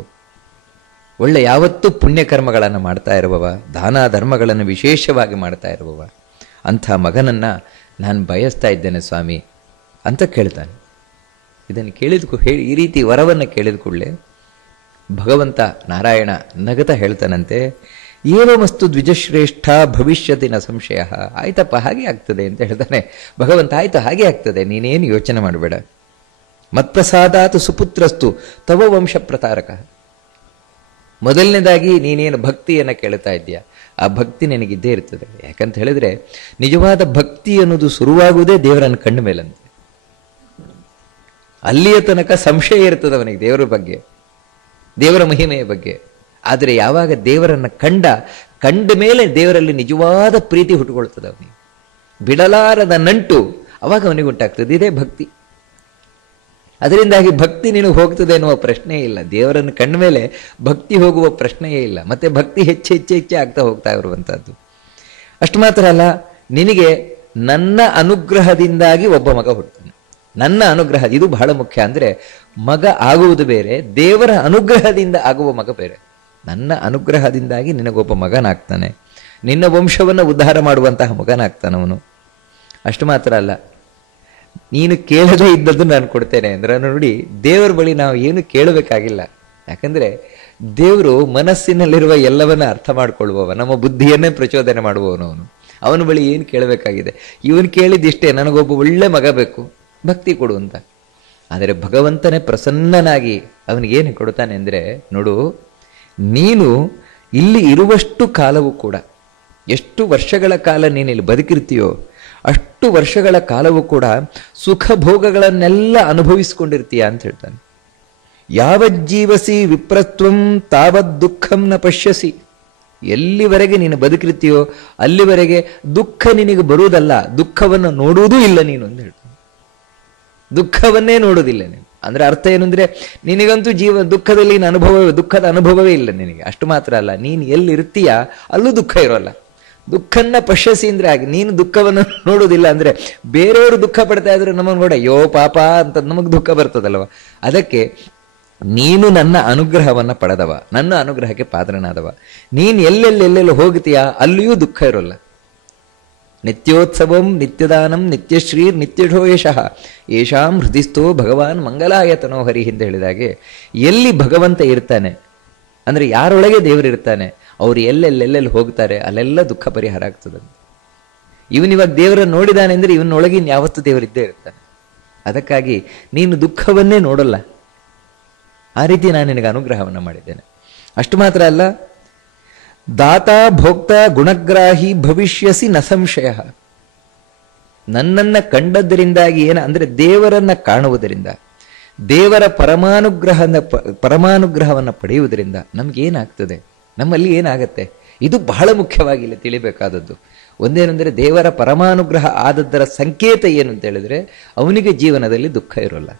ಒಳ್ಳೆ ಯಾವತ್ತೂ ಪುಣ್ಯಕರ್ಮಗಳನ್ನು ಮಾಡ್ತಾ ಇರುವವ, ದಾನ ಧರ್ಮಗಳನ್ನು ವಿಶೇಷವಾಗಿ ಮಾಡ್ತಾ ಇರುವವ, ಅಂಥ ಮಗನನ್ನು ನಾನು ಬಯಸ್ತಾ ಇದ್ದೇನೆ ಸ್ವಾಮಿ ಅಂತ ಕೇಳ್ತಾನೆ. ಇದನ್ನು ಈ ರೀತಿ ವರವನ್ನು ಕೇಳಿದ ಕೂಡಲೇ ಭಗವಂತ ನಾರಾಯಣ ನಗತ ಹೇಳ್ತಾನಂತೆ, ಏವಮಸ್ತು ದ್ವಿಜಶ್ರೇಷ್ಠ ಭವಿಷ್ಯತಿನ ಸಂಶಯ. ಆಯ್ತಪ್ಪ, ಹಾಗೆ ಆಗ್ತದೆ ಅಂತ ಹೇಳ್ತಾನೆ ಭಗವಂತ. ಆಯ್ತು, ಹಾಗೆ ಆಗ್ತದೆ, ನೀನೇನು ಯೋಚನೆ ಮಾಡಬೇಡ. ಮತ್ಪ್ರಸಾದಾತ್ ಸುಪುತ್ರಸ್ತು ತವ ವಂಶ ಪ್ರತಾರಕ. ಮೊದಲನೇದಾಗಿ ನೀನೇನು ಭಕ್ತಿಯನ್ನು ಕೇಳ್ತಾ ಇದ್ದೀಯ, ಆ ಭಕ್ತಿ ನಿನಗಿದ್ದೇ ಇರ್ತದೆ. ಯಾಕಂತ ಹೇಳಿದ್ರೆ ನಿಜವಾದ ಭಕ್ತಿ ಅನ್ನೋದು ಶುರುವಾಗುವುದೇ ದೇವರನ್ನು ಕಂಡ ಮೇಲಂತೆ. ಅಲ್ಲಿಯ ತನಕ ಸಂಶಯ ಇರ್ತದೆ ಅವನಿಗೆ ದೇವರ ಬಗ್ಗೆ, ದೇವರ ಮಹಿಮೆಯ ಬಗ್ಗೆ. ಆದರೆ ಯಾವಾಗ ದೇವರನ್ನು ಕಂಡ ಮೇಲೆ ದೇವರಲ್ಲಿ ನಿಜವಾದ ಪ್ರೀತಿ ಹುಟ್ಟುಕೊಳ್ತದೆ ಅವನಿಗೆ, ಬಿಡಲಾರದ ನಂಟು ಅವಾಗ ಅವನಿಗೆ ಉಂಟಾಗ್ತದೆ. ಇದೇ ಭಕ್ತಿ. ಅದರಿಂದಾಗಿ ಭಕ್ತಿ ನಿನಗೆ ಹೋಗ್ತದೆ ಎನ್ನುವ ಪ್ರಶ್ನೆಯೇ ಇಲ್ಲ. ದೇವರನ್ನು ಕಂಡ ಮೇಲೆ ಭಕ್ತಿ ಹೋಗುವ ಪ್ರಶ್ನೆಯೇ ಇಲ್ಲ. ಮತ್ತೆ ಭಕ್ತಿ ಹೆಚ್ಚೆ ಆಗ್ತಾ ಹೋಗ್ತಾ ಇರುವಂಥದ್ದು. ಅಷ್ಟು ಮಾತ್ರ ಅಲ್ಲ, ನಿನಗೆ ನನ್ನ ಅನುಗ್ರಹದಿಂದಾಗಿ ಒಬ್ಬ ಮಗ ಹುಡ್ತಾನೆ. ನನ್ನ ಅನುಗ್ರಹ ಇದು ಬಹಳ ಮುಖ್ಯ. ಅಂದರೆ ಮಗ ಆಗುವುದು ಬೇರೆ, ದೇವರ ಅನುಗ್ರಹದಿಂದ ಆಗುವ ಮಗ ಬೇರೆ. ನನ್ನ ಅನುಗ್ರಹದಿಂದಾಗಿ ನಿನಗೊಬ್ಬ ಮಗನಾಗ್ತಾನೆ, ನಿನ್ನ ವಂಶವನ್ನು ಉದ್ಧಾರ ಮಾಡುವಂತಹ ಮಗನಾಗ್ತಾನವನು. ಅಷ್ಟು ಮಾತ್ರ ಅಲ್ಲ, ನೀನು ಕೇಳದೇ ಇದ್ದದ್ದು ನಾನು ಕೊಡ್ತೇನೆ ಅಂದ್ರೆ ನೋಡಿ, ದೇವರ ಬಳಿ ನಾವು ಏನು ಕೇಳಬೇಕಾಗಿಲ್ಲ. ಯಾಕಂದ್ರೆ ದೇವರು ಮನಸ್ಸಿನಲ್ಲಿರುವ ಎಲ್ಲವನ್ನ ಅರ್ಥ ಮಾಡ್ಕೊಳ್ಳುವವ, ನಮ್ಮ ಬುದ್ಧಿಯನ್ನೇ ಪ್ರಚೋದನೆ ಮಾಡುವವನು ಅವನು. ಅವನ ಬಳಿ ಏನು ಕೇಳಬೇಕಾಗಿದೆ? ಇವನು ಕೇಳಿದಿಷ್ಟೇ, ನನಗೊಬ್ಬ ಒಳ್ಳೆ ಮಗ ಬೇಕು, ಭಕ್ತಿ ಕೊಡು ಅಂತ. ಆದರೆ ಭಗವಂತನೇ ಪ್ರಸನ್ನನಾಗಿ ಅವನಿಗೇನು ಕೊಡ್ತಾನೆ ಅಂದರೆ, ನೋಡು, ನೀನು ಇಲ್ಲಿ ಇರುವಷ್ಟು ಕಾಲವೂ ಕೂಡ, ಎಷ್ಟು ವರ್ಷಗಳ ಕಾಲ ನೀನು ಇಲ್ಲಿ ಬದುಕಿರ್ತೀಯೋ ಅಷ್ಟು ವರ್ಷಗಳ ಕಾಲವೂ ಕೂಡ ಸುಖ ಭೋಗಗಳನ್ನೆಲ್ಲ ಅನುಭವಿಸಿಕೊಂಡಿರ್ತೀಯ ಅಂತ ಹೇಳ್ತಾನೆ. ಯಾವಜ್ಜೀವಸಿ ವಿಪ್ರತ್ವಂ ತಾವದ್ ದುಃಖಂ ನ ಪಶ್ಯಸಿ. ಎಲ್ಲಿವರೆಗೆ ನೀನು ಬದುಕಿರ್ತೀಯೋ ಅಲ್ಲಿವರೆಗೆ ದುಃಖ ನಿನಗೆ ಬರುವುದಲ್ಲ, ದುಃಖವನ್ನು ನೋಡುವುದೂ ಇಲ್ಲ ನೀನು ಅಂತ ಹೇಳ್ತಾನೆ. ದುಃಖವನ್ನೇ ನೋಡುವುದಿಲ್ಲ ನೀನು. ಅಂದ್ರೆ ಅರ್ಥ ಏನು ಅಂದ್ರೆ, ನಿನಗಂತೂ ದುಃಖದಲ್ಲಿ ದುಃಖದ ಅನುಭವವೇ ಇಲ್ಲ ನಿನಗೆ. ಅಷ್ಟು ಮಾತ್ರ ಅಲ್ಲ, ನೀನು ಎಲ್ಲಿರ್ತೀಯ ಅಲ್ಲೂ ದುಃಖ ಇರೋಲ್ಲ. ದುಃಖನ್ನ ಪಶ್ಯಸಿ ಅಂದ್ರೆ ಹಾಗೆ, ನೀನು ದುಃಖವನ್ನು ನೋಡುವುದಿಲ್ಲ. ಅಂದ್ರೆ ಬೇರೆಯವರು ದುಃಖ ಪಡ್ತಾ ಇದ್ರೆ ನಮಗೆ ನೋಡ ಅಯ್ಯೋ ಪಾಪ ಅಂತ ನಮಗೆ ದುಃಖ ಬರ್ತದಲ್ವ. ಅದಕ್ಕೆ ನೀನು ನನ್ನ ಅನುಗ್ರಹವನ್ನ ಪಡೆದವ, ನನ್ನ ಅನುಗ್ರಹಕ್ಕೆ ಪಾತ್ರನಾದವ. ನೀನು ಎಲ್ಲೆಲ್ಲೆಲ್ಲೆಲ್ಲ ಹೋಗ್ತೀಯಾ ಅಲ್ಲಿಯೂ ದುಃಖ ಇರೋಲ್ಲ. ನಿತ್ಯೋತ್ಸವಂ ನಿತ್ಯದಾನಂ ನಿತ್ಯಶ್ರೀರ್ ನಿತ್ಯಢೋ ಯಶಃ ಯೇಷಾಂ ಹೃದಿಸ್ಥೋ ಭಗವಾನ್ ಮಂಗಲಾಯತನೋ ಹರಿ ಎಂದು ಹೇಳಿದಾಗೆ, ಎಲ್ಲಿ ಭಗವಂತ ಇರ್ತಾನೆ ಅಂದ್ರೆ ಯಾರೊಳಗೆ ದೇವರಿರ್ತಾನೆ ಅವ್ರು ಎಲ್ಲೆಲ್ಲೆಲ್ಲೆಲ್ಲಿ ಹೋಗ್ತಾರೆ ಅಲ್ಲೆಲ್ಲ ದುಃಖ ಪರಿಹಾರ ಆಗ್ತದೆ. ಇವನಿವಾಗ ದೇವರನ್ನು ನೋಡಿದಾನೆ ಅಂದ್ರೆ ಇವನೊಳಗಿನ ಯಾವತ್ತೂ ದೇವರಿದ್ದೇ ಇರ್ತಾನೆ. ಅದಕ್ಕಾಗಿ ನೀನು ದುಃಖವನ್ನೇ ನೋಡಲ್ಲ. ಆ ರೀತಿ ನಾನು ನಿನಗೆ ಅನುಗ್ರಹವನ್ನು ಮಾಡಿದ್ದೇನೆ. ಅಷ್ಟು ಮಾತ್ರ ಅಲ್ಲ, ದಾತಾ ಭೋಕ್ತ ಗುಣಗ್ರಾಹಿ ಭವಿಷ್ಯಸಿ ನ ಸಂಶಯ. ನನ್ನನ್ನ ಕಂಡದ್ದರಿಂದಾಗಿ ಅಂದ್ರೆ ದೇವರನ್ನ ಕಾಣುವುದರಿಂದ, ದೇವರ ಪರಮಾನುಗ್ರಹವನ್ನು ಪಡೆಯುವುದರಿಂದ ನಮ್ಗೇನಾಗ್ತದೆ, ನಮ್ಮಲ್ಲಿ ಏನಾಗತ್ತೆ? ಇದು ಬಹಳ ಮುಖ್ಯವಾಗಿ ಇಲ್ಲಿ ತಿಳಿಬೇಕಾದದ್ದು. ಒಂದೇನೆಂದರೆ ದೇವರ ಪರಮಾನುಗ್ರಹ ಆದದ್ದರ ಸಂಕೇತ ಏನು ಅಂತ ಹೇಳಿದ್ರೆ ಅವನಿಗೆ ಜೀವನದಲ್ಲಿ ದುಃಖ ಇರೋಲ್ಲ.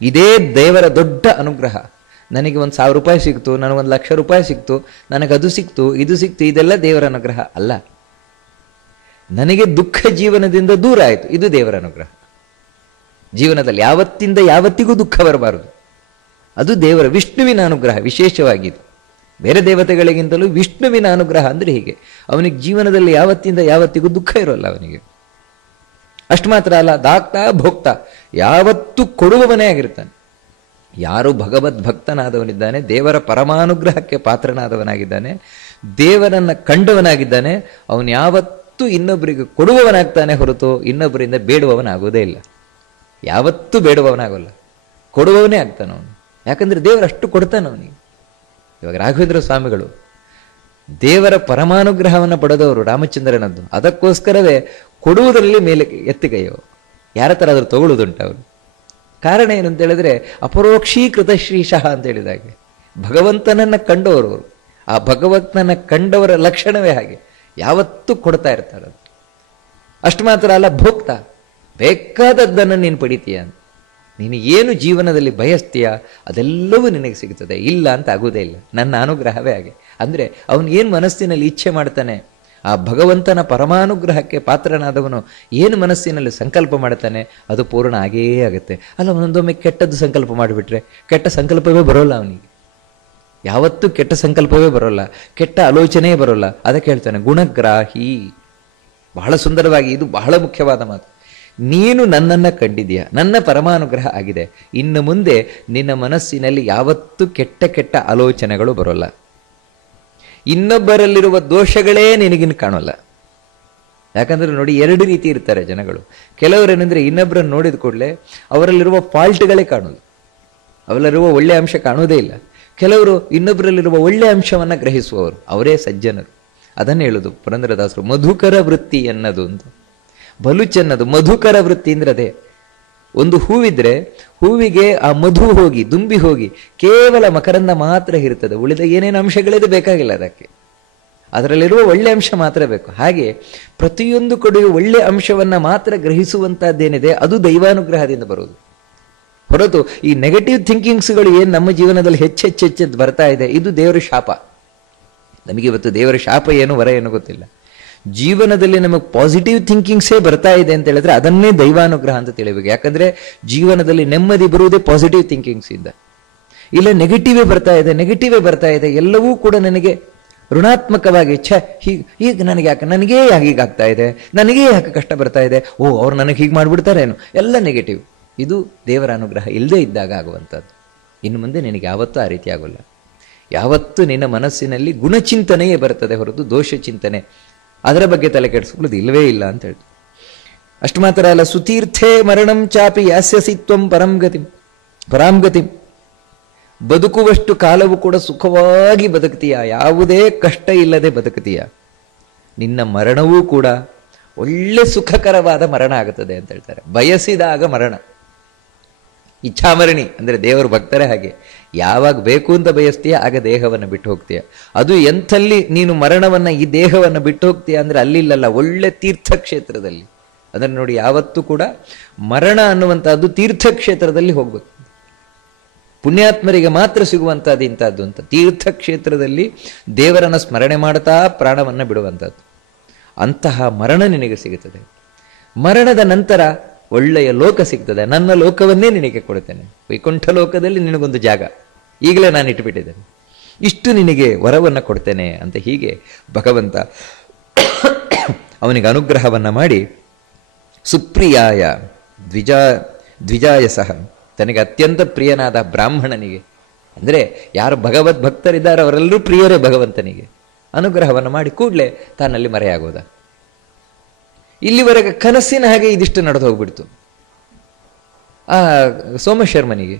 ಇದೇ ದೇವರ ದೊಡ್ಡ ಅನುಗ್ರಹ. ನನಗೆ 1,000 ರೂಪಾಯಿ ಸಿಕ್ತು, ನನಗೆ 1,00,000 ರೂಪಾಯಿ ಸಿಕ್ತು, ನನಗದು ಸಿಕ್ತು, ಇದು ಸಿಕ್ತು, ಇದೆಲ್ಲ ದೇವರ ಅನುಗ್ರಹ ಅಲ್ಲ. ನನಗೆ ದುಃಖ ಜೀವನದಿಂದ ದೂರ ಆಯಿತು, ಇದು ದೇವರ ಅನುಗ್ರಹ. ಜೀವನದಲ್ಲಿ ಯಾವತ್ತಿಂದ ಯಾವತ್ತಿಗೂ ದುಃಖ ಬರಬಾರದು, ಅದು ದೇವರ ವಿಷ್ಣುವಿನ ಅನುಗ್ರಹ ವಿಶೇಷವಾಗಿದೆ. ಬೇರೆ ದೇವತೆಗಳಿಗಿಂತಲೂ ವಿಷ್ಣುವಿನ ಅನುಗ್ರಹ ಅಂದರೆ ಹೀಗೆ, ಅವನಿಗೆ ಜೀವನದಲ್ಲಿ ಯಾವತ್ತಿಂದ ಯಾವತ್ತಿಗೂ ದುಃಖ ಇರೋಲ್ಲ ಅವನಿಗೆ. ಅಷ್ಟು ಮಾತ್ರ ಅಲ್ಲ, ದಾಕ್ತ ಭೋಕ್ತ, ಯಾವತ್ತೂ ಕೊಡುವವನೇ ಆಗಿರ್ತಾನೆ. ಯಾರು ಭಗವದ್ಭಕ್ತನಾದವನಿದ್ದಾನೆ, ದೇವರ ಪರಮಾನುಗ್ರಹಕ್ಕೆ ಪಾತ್ರನಾದವನಾಗಿದ್ದಾನೆ, ದೇವರನ್ನ ಕಂಡವನಾಗಿದ್ದಾನೆ, ಅವನು ಯಾವತ್ತೂ ಇನ್ನೊಬ್ಬರಿಗೆ ಕೊಡುವವನಾಗ್ತಾನೆ ಹೊರತು ಇನ್ನೊಬ್ಬರಿಂದ ಬೇಡುವವನಾಗೋದೇ ಇಲ್ಲ. ಯಾವತ್ತೂ ಬೇಡುವವನಾಗೋಲ್ಲ, ಕೊಡುವವನೇ ಆಗ್ತಾನೆ ಅವನು. ಯಾಕಂದ್ರೆ ದೇವರಷ್ಟು ಕೊಡ್ತಾನೆ ಅವನಿಗೆ. ಇವಾಗ ರಾಘವೇಂದ್ರ ಸ್ವಾಮಿಗಳು ದೇವರ ಪರಮಾನುಗ್ರಹವನ್ನು ಪಡೆದವರು, ರಾಮಚಂದ್ರನದ್ದು. ಅದಕ್ಕೋಸ್ಕರವೇ ಕೊಡುವುದರಲ್ಲಿ ಮೇಲೆ ಎತ್ತಿಗೆಯೋ, ಯಾರ ಥರ ಆದರೂ ತಗೊಳ್ಳುವುದುಂಟು ಅವರು. ಕಾರಣ ಏನು ಅಂತ ಹೇಳಿದ್ರೆ ಅಪರೋಕ್ಷೀಕೃತ ಶ್ರೀಶಃ ಅಂತ ಹೇಳಿದಾಗೆ ಭಗವಂತನನ್ನ ಕಂಡವರು ಅವರು. ಆ ಭಗವಂತನ ಕಂಡವರ ಲಕ್ಷಣವೇ ಹಾಗೆ, ಯಾವತ್ತೂ ಕೊಡ್ತಾ ಇರ್ತಾರೆ. ಅಷ್ಟು ಮಾತ್ರ ಅಲ್ಲ, ಭೋಕ್ತ, ಬೇಕಾದದ್ದನ್ನು ನೀನು ಪಡಿತೀಯ ಅಂತ. ನೀನು ಏನು ಜೀವನದಲ್ಲಿ ಬಯಸ್ತೀಯ ಅದೆಲ್ಲವೂ ನಿನಗೆ ಸಿಗ್ತದೆ, ಇಲ್ಲ ಅಂತ ಆಗುವುದೇ ಇಲ್ಲ. ನನ್ನ ಅನುಗ್ರಹವೇ ಹಾಗೆ. ಅಂದರೆ ಅವನು ಏನು ಮನಸ್ಸಿನಲ್ಲಿ ಇಚ್ಛೆ ಮಾಡ್ತಾನೆ, ಆ ಭಗವಂತನ ಪರಮಾನುಗ್ರಹಕ್ಕೆ ಪಾತ್ರನಾದವನು ಏನು ಮನಸ್ಸಿನಲ್ಲಿ ಸಂಕಲ್ಪ ಮಾಡ್ತಾನೆ ಅದು ಪೂರ್ಣ ಆಗೇ ಆಗುತ್ತೆ. ಅಲ್ಲ, ಒಂದೊಮ್ಮೆ ಕೆಟ್ಟದ್ದು ಸಂಕಲ್ಪ ಮಾಡಿಬಿಟ್ರೆ ಕೆಟ್ಟ ಸಂಕಲ್ಪವೇ ಬರೋಲ್ಲ ಅವನಿಗೆ. ಯಾವತ್ತೂ ಕೆಟ್ಟ ಸಂಕಲ್ಪವೇ ಬರೋಲ್ಲ, ಕೆಟ್ಟ ಆಲೋಚನೆ ಬರೋಲ್ಲ. ಅದಕ್ಕೆ ಹೇಳ್ತಾನೆ ಗುಣಗ್ರಾಹಿ. ಬಹಳ ಸುಂದರವಾಗಿ, ಇದು ಬಹಳ ಮುಖ್ಯವಾದ ಮಾತು. ನೀನು ನನ್ನನ್ನು ಕಂಡಿದೀಯ, ನನ್ನ ಪರಮಾನುಗ್ರಹ ಆಗಿದೆ, ಇನ್ನು ಮುಂದೆ ನಿನ್ನ ಮನಸ್ಸಿನಲ್ಲಿ ಯಾವತ್ತೂ ಕೆಟ್ಟ ಕೆಟ್ಟ ಆಲೋಚನೆಗಳು ಬರೋಲ್ಲ. ಇನ್ನೊಬ್ಬರಲ್ಲಿರುವ ದೋಷಗಳೇ ನಿನಗಿನ್ನು ಕಾಣೋಲ್ಲ. ಯಾಕಂದ್ರೆ ನೋಡಿ, 2 ರೀತಿ ಇರ್ತಾರೆ ಜನಗಳು. ಕೆಲವರೇನೆಂದ್ರೆ ಇನ್ನೊಬ್ಬರನ್ನು ನೋಡಿದ ಕೂಡಲೇ ಅವರಲ್ಲಿರುವ ಫಾಲ್ಟ್ಗಳೇ ಕಾಣೋದು, ಅವರಲ್ಲಿರುವ ಒಳ್ಳೆಯ ಅಂಶ ಕಾಣೋದೇ ಇಲ್ಲ. ಕೆಲವರು ಇನ್ನೊಬ್ಬರಲ್ಲಿರುವ ಒಳ್ಳೆಯ ಅಂಶವನ್ನು ಗ್ರಹಿಸುವವರು, ಅವರೇ ಸಜ್ಜನರು. ಅದನ್ನು ಹೇಳುದು ಪುರಂದರದಾಸರು, ಮಧುಕರ ವೃತ್ತಿ ಎನ್ನದು ಅಂತ. ಬಲು ಚೆನ್ನದು ಮಧುಕರ ವೃತ್ತಿ ಅಂದ್ರೆ ಅದೇ. ಒಂದು ಹೂವಿದ್ರೆ ಹೂವಿಗೆ ಆ ಮಧು ಹೋಗಿ, ದುಂಬಿ ಹೋಗಿ, ಕೇವಲ ಮಕರಂದ ಮಾತ್ರ ಇರ್ತದೆ, ಉಳಿದ ಏನೇನು ಅಂಶಗಳಿದೆ ಬೇಕಾಗಿಲ್ಲ ಅದಕ್ಕೆ. ಅದರಲ್ಲಿರುವ ಒಳ್ಳೆ ಅಂಶ ಮಾತ್ರ ಬೇಕು. ಹಾಗೆ ಪ್ರತಿಯೊಂದು ಕಡೆಯೂ ಒಳ್ಳೆ ಅಂಶವನ್ನ ಮಾತ್ರ ಗ್ರಹಿಸುವಂತದ್ದೇನಿದೆ ಅದು ದೈವಾನುಗ್ರಹದಿಂದ ಬರುವುದು ಹೊರತು ಈ ನೆಗೆಟಿವ್ ಥಿಂಕಿಂಗ್ಸ್ಗಳು ಏನು ನಮ್ಮ ಜೀವನದಲ್ಲಿ ಹೆಚ್ಚೆಚ್ಚೆಚ್ಚೆದ್ದು ಬರ್ತಾ ಇದೆ, ಇದು ದೇವರ ಶಾಪ. ನಮಗೆ ಇವತ್ತು ದೇವರ ಶಾಪ ಏನು ವರ ಏನು ಗೊತ್ತಿಲ್ಲ. ಜೀವನದಲ್ಲಿ ನಮಗೆ ಪಾಸಿಟಿವ್ ಥಿಂಕಿಂಗ್ಸೇ ಬರ್ತಾ ಇದೆ ಅಂತ ಹೇಳಿದ್ರೆ ಅದನ್ನೇ ದೈವಾನುಗ್ರಹ ಅಂತ ತಿಳಿಬೇಕು. ಯಾಕಂದ್ರೆ ಜೀವನದಲ್ಲಿ ನೆಮ್ಮದಿ ಬರುವುದೇ ಪಾಸಿಟಿವ್ ಥಿಂಕಿಂಗ್ಸ್ ಇಂದ. ಇಲ್ಲ ನೆಗೆಟಿವೇ ಬರ್ತಾ ಇದೆ, ಎಲ್ಲವೂ ಕೂಡ ನನಗೆ ಋಣಾತ್ಮಕವಾಗಿ, ಹೀಗೆ ನನಗೆ ಯಾಕೆ, ನನಗೇ ಯಾಕೆ ಹೀಗಾಗ್ತಾ ಇದೆ, ನನಗೇ ಯಾಕೆ ಕಷ್ಟ ಬರ್ತಾ ಇದೆ, ಅವ್ರು ನನಗೆ ಹೀಗೆ ಮಾಡ್ಬಿಡ್ತಾರೇನು, ಎಲ್ಲ ನೆಗೆಟಿವ್. ಇದು ದೇವರ ಅನುಗ್ರಹ ಇಲ್ಲದೆ ಇದ್ದಾಗ ಆಗುವಂಥದ್ದು. ಇನ್ನು ಮುಂದೆ ನಿನಗೆ ಯಾವತ್ತೂ ಆ ರೀತಿ ಆಗೋಲ್ಲ. ಯಾವತ್ತೂ ನಿನ್ನ ಮನಸ್ಸಿನಲ್ಲಿ ಗುಣಚಿಂತನೆಯೇ ಬರ್ತದೆ ಹೊರತು ದೋಷ ಚಿಂತನೆ ಅದರ ಬಗ್ಗೆ ತಲೆ ಕೆಡಿಸ್ಕೊಳ್ಳೋದು ಇಲ್ಲವೇ ಇಲ್ಲ ಅಂತ ಹೇಳ್ತಾರೆ. ಅಷ್ಟು ಮಾತ್ರ ಅಲ್ಲ, ಸುತೀರ್ಥೇ ಮರಣಂ ಚಾಪಿ ಯಾಸ್ಯಸಿತ್ವಂ ಪರಾಂಗತಿ. ಬದುಕುವಷ್ಟು ಕಾಲವೂ ಕೂಡ ಸುಖವಾಗಿ ಬದುಕ್ತೀಯ, ಯಾವುದೇ ಕಷ್ಟ ಇಲ್ಲದೆ ಬದುಕ್ತೀಯ. ನಿನ್ನ ಮರಣವೂ ಕೂಡ ಒಳ್ಳೆ ಸುಖಕರವಾದ ಮರಣ ಆಗುತ್ತದೆ ಅಂತ ಹೇಳ್ತಾರೆ. ಬಯಸಿದಾಗ ಮರಣ. ಇಚ್ಛಾಮರಣಿ ಅಂದರೆ ದೇವರು ಭಕ್ತರೇ ಹಾಗೆ, ಯಾವಾಗ ಬೇಕು ಅಂತ ಬಯಸ್ತೀಯ ಆಗ ದೇಹವನ್ನು ಬಿಟ್ಟು ಹೋಗ್ತೀಯ. ಅದು ಎಂಥಲ್ಲಿ ನೀನು ಮರಣವನ್ನ, ಈ ದೇಹವನ್ನು ಬಿಟ್ಟು ಹೋಗ್ತೀಯ ಅಂದ್ರೆ ಅಲ್ಲಿಲ್ಲಲ್ಲ, ಒಳ್ಳೆ ತೀರ್ಥಕ್ಷೇತ್ರದಲ್ಲಿ. ಅದನ್ನು ನೋಡಿ, ಯಾವತ್ತೂ ಕೂಡ ಮರಣ ಅನ್ನುವಂಥದ್ದು ತೀರ್ಥಕ್ಷೇತ್ರದಲ್ಲಿ ಹೋಗ್ಬೇಕು. ಪುಣ್ಯಾತ್ಮರಿಗೆ ಮಾತ್ರ ಸಿಗುವಂಥದ್ದು ಇಂಥದ್ದು ಅಂತ. ತೀರ್ಥಕ್ಷೇತ್ರದಲ್ಲಿ ದೇವರನ್ನ ಸ್ಮರಣೆ ಮಾಡ್ತಾ ಪ್ರಾಣವನ್ನು ಬಿಡುವಂಥದ್ದು. ಅಂತಹ ಮರಣ ನಿನಗೆ ಸಿಗುತ್ತದೆ. ಮರಣದ ನಂತರ ಒಳ್ಳೆಯ ಲೋಕ ಸಿಗ್ತದೆ. ನನ್ನ ಲೋಕವನ್ನೇ ನಿನಗೆ ಕೊಡ್ತೇನೆ, ವೈಕುಂಠ ಲೋಕದಲ್ಲಿ ನಿನಗೊಂದು ಜಾಗ ಈಗಲೇ ನಾನು ಇಟ್ಟುಬಿಟ್ಟಿದ್ದೇನೆ, ಇಷ್ಟು ನಿನಗೆ ವರವನ್ನು ಕೊಡ್ತೇನೆ ಅಂತ. ಹೀಗೆ ಭಗವಂತ ಅವನಿಗೆ ಅನುಗ್ರಹವನ್ನ ಮಾಡಿ ಸುಪ್ರಿಯಾಯ ದ್ವಿಜಾಯ ಸಹ, ತನಗೆ ಅತ್ಯಂತ ಪ್ರಿಯನಾದ ಬ್ರಾಹ್ಮಣನಿಗೆ, ಅಂದರೆ ಯಾರು ಭಗವದ್ಭಕ್ತರಿದ್ದಾರೆ ಅವರೆಲ್ಲರೂ ಪ್ರಿಯರೇ ಭಗವಂತನಿಗೆ, ಅನುಗ್ರಹವನ್ನು ಮಾಡಿ ಕೂಡಲೇ ತಾನಲ್ಲಿ ಮರೆಯಾಗೋದ. ಇಲ್ಲಿವರೆಗೆ ಕನಸಿನ ಹಾಗೆ ಇದಿಷ್ಟು ನಡೆದು ಹೋಗ್ಬಿಡ್ತು. ಆ ಸೋಮಶರ್ಮನಿಗೆ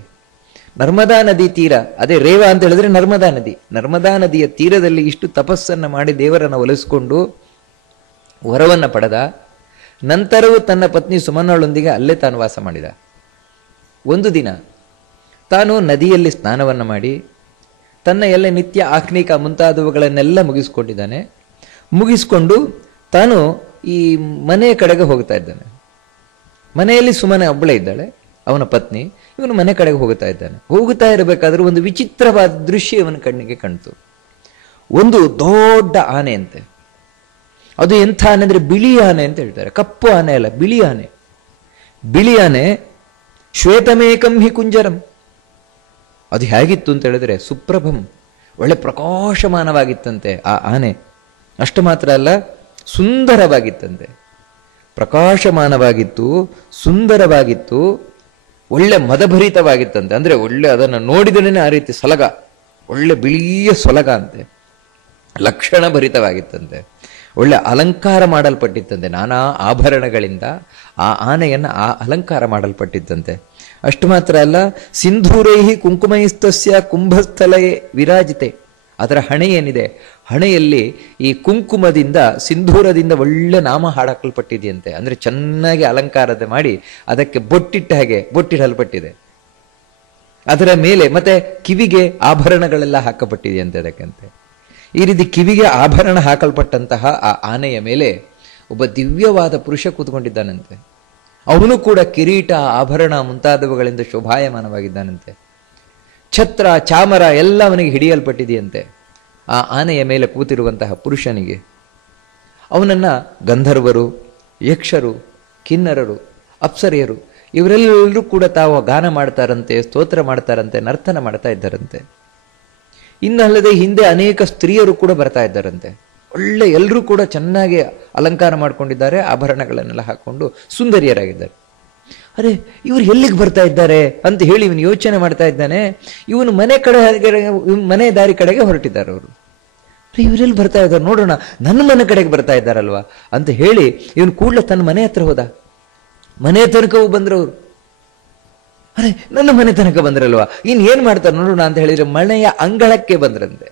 ನರ್ಮದಾ ನದಿ ತೀರ, ಅದೇ ರೇವಾ ಅಂತ ಹೇಳಿದ್ರೆ ನರ್ಮದಾ ನದಿಯ ತೀರದಲ್ಲಿ ಇಷ್ಟು ತಪಸ್ಸನ್ನು ಮಾಡಿ ದೇವರನ್ನು ಒಲಿಸಿಕೊಂಡು ವರವನ್ನು ಪಡೆದ. ನಂತರವೂ ತನ್ನ ಪತ್ನಿ ಸುಮನಳೊಂದಿಗೆ ಅಲ್ಲೇ ತಾನು ವಾಸ ಮಾಡಿದ. ಒಂದು ದಿನ ತಾನು ನದಿಯಲ್ಲಿ ಸ್ನಾನವನ್ನು ಮಾಡಿ ತನ್ನ ಎಲ್ಲ ನಿತ್ಯ ಆಕ್ನಿಕ ಮುಂತಾದವುಗಳನ್ನೆಲ್ಲ ಮುಗಿಸ್ಕೊಂಡಿದ್ದಾನೆ. ಮುಗಿಸ್ಕೊಂಡು ತಾನು ಈ ಮನೆಯ ಕಡೆಗೆ ಹೋಗ್ತಾ ಇದ್ದಾನೆ. ಮನೆಯಲ್ಲಿ ಸುಮ್ಮನೆ ಒಬ್ಬಳೇ ಇದ್ದಾಳೆ, ಅವನ ಪತ್ನಿ. ಇವನು ಮನೆ ಕಡೆಗೆ ಹೋಗ್ತಾ ಇದ್ದಾನೆ. ಹೋಗುತ್ತಾ ಇರಬೇಕಾದ್ರೆ ಒಂದು ವಿಚಿತ್ರವಾದ ದೃಶ್ಯ ಇವನ ಕಣ್ಣಿಗೆ ಕಾಣ್ತು. ಒಂದು ದೊಡ್ಡ ಆನೆ ಅಂತೆ. ಅದು ಎಂಥ ಆನೆ ಅಂದ್ರೆ ಬಿಳಿ ಆನೆ ಅಂತ ಹೇಳ್ತಾರೆ. ಕಪ್ಪು ಆನೆ ಅಲ್ಲ, ಬಿಳಿ ಆನೆ. ಬಿಳಿ ಆನೆ ಶ್ವೇತಮೇಕಂ ಹಿ ಕುಂಜರಂ. ಅದು ಹೇಗಿತ್ತು ಅಂತ ಹೇಳಿದ್ರೆ ಸುಪ್ರಭಂ, ಒಳ್ಳೆ ಪ್ರಕಾಶಮಾನವಾಗಿತ್ತಂತೆ ಆ ಆನೆ. ಅಷ್ಟು ಮಾತ್ರ ಅಲ್ಲ, ಸುಂದರವಾಗಿತ್ತಂತೆ. ಪ್ರಕಾಶಮಾನವಾಗಿತ್ತು, ಸುಂದರವಾಗಿತ್ತು, ಒಳ್ಳೆ ಮದಭರಿತವಾಗಿತ್ತಂತೆ. ಅಂದ್ರೆ ಒಳ್ಳೆ ಅದನ್ನು ನೋಡಿದನೇ ಆ ರೀತಿ ಸಲಗ, ಒಳ್ಳೆ ಬಿಳಿಯ ಸೊಲಗ ಅಂತೆ, ಲಕ್ಷಣ ಭರಿತವಾಗಿತ್ತಂತೆ. ಒಳ್ಳೆ ಅಲಂಕಾರ ಮಾಡಲ್ಪಟ್ಟಿತ್ತಂತೆ. ನಾನಾ ಆಭರಣಗಳಿಂದ ಆ ಆನೆಯನ್ನು ಅಲಂಕಾರ ಮಾಡಲ್ಪಟ್ಟಿತ್ತಂತೆ. ಅಷ್ಟು ಮಾತ್ರ ಅಲ್ಲ, ಸಿಂಧೂರೈಹಿ ಕುಂಕುಮೈಸ್ತಸ್ಯ ಕುಂಭಸ್ಥಲೇ ವಿರಾಜಿತೆ. ಅದರ ಹಣೆ ಏನಿದೆ, ಹಣೆಯಲ್ಲಿ ಈ ಕುಂಕುಮದಿಂದ, ಸಿಂಧೂರದಿಂದ ಒಳ್ಳೆ ನಾಮ ಹಾಡಲ್ಪಟ್ಟಿದೆಯಂತೆ. ಅಂದ್ರೆ ಚೆನ್ನಾಗಿ ಅಲಂಕಾರದ ಮಾಡಿ ಅದಕ್ಕೆ ಬೊಟ್ಟಿಡಲ್ಪಟ್ಟಿದೆ. ಅದರ ಮೇಲೆ ಮತ್ತೆ ಕಿವಿಗೆ ಆಭರಣಗಳೆಲ್ಲ ಹಾಕಲ್ಪಟ್ಟಿದೆಯಂತೆ ಅದಕ್ಕಂತೆ. ಈ ರೀತಿ ಕಿವಿಗೆ ಆಭರಣ ಹಾಕಲ್ಪಟ್ಟಂತಹ ಆ ಆನೆಯ ಮೇಲೆ ಒಬ್ಬ ದಿವ್ಯವಾದ ಪುರುಷ ಕೂತ್ಕೊಂಡಿದ್ದಾನಂತೆ. ಅವನು ಕೂಡ ಕಿರೀಟ, ಆಭರಣ ಮುಂತಾದವುಗಳಿಂದ ಶೋಭಾಯಮಾನವಾಗಿದ್ದಾನಂತೆ. ಛತ್ರ, ಚಾಮರ ಎಲ್ಲ ಅವನಿಗೆ ಹಿಡಿಯಲ್ಪಟ್ಟಿದೆಯಂತೆ ಆ ಆನೆಯ ಮೇಲೆ ಕೂತಿರುವಂತಹ ಪುರುಷನಿಗೆ. ಅವನನ್ನ ಗಂಧರ್ವರು, ಯಕ್ಷರು, ಕಿನ್ನರರು, ಅಪ್ಸರೆಯರು ಇವರೆಲ್ಲರೂ ಕೂಡ ತಾವು ಗಾನ ಮಾಡ್ತಾರಂತೆ, ಸ್ತೋತ್ರ ಮಾಡ್ತಾರಂತೆ, ನರ್ತನ ಮಾಡ್ತಾ ಇದ್ದಾರಂತೆ. ಇನ್ನಲ್ಲದೆ ಹಿಂದೆ ಅನೇಕ ಸ್ತ್ರೀಯರು ಕೂಡ ಬರ್ತಾ ಇದ್ದಾರಂತೆ. ಒಳ್ಳೆ ಎಲ್ಲರೂ ಕೂಡ ಚೆನ್ನಾಗಿ ಅಲಂಕಾರ ಮಾಡ್ಕೊಂಡಿದ್ದಾರೆ, ಆಭರಣಗಳನ್ನೆಲ್ಲ ಹಾಕೊಂಡು ಸುಂದರಿಯರಾಗಿದ್ದಾರೆ. ಅರೆ, ಇವರು ಎಲ್ಲಿಗೆ ಬರ್ತಾ ಇದ್ದಾರೆ ಅಂತ ಹೇಳಿ ಇವನು ಯೋಚನೆ ಮಾಡ್ತಾ ಇದ್ದಾನೆ. ಇವನು ಮನೆ ದಾರಿ ಕಡೆಗೆ ಹೊರಟಿದ್ದಾರೆ ಅವರು. ಇವರೆಲ್ಲಿ ಬರ್ತಾ ಇದ್ದಾರೆ ನೋಡೋಣ, ನನ್ನ ಮನೆ ಕಡೆಗೆ ಬರ್ತಾ ಇದ್ದಾರಲ್ವಾ ಅಂತ ಹೇಳಿ ಇವನು ಕೂಡಲೇ ತನ್ನ ಮನೆ ಹತ್ರ ಹೋದ. ಮನೆ ತನಕವೂ ಬಂದ್ರವರು. ಅರೆ, ನನ್ನ ಮನೆ ತನಕ ಬಂದ್ರಲ್ವಾ, ಏನ್ ಮಾಡ್ತಾರೆ ನೋಡೋಣ ಅಂತ ಹೇಳಿದ್ರೆ ಮನೆಯ ಅಂಗಳಕ್ಕೆ ಬಂದ್ರಂತೆ.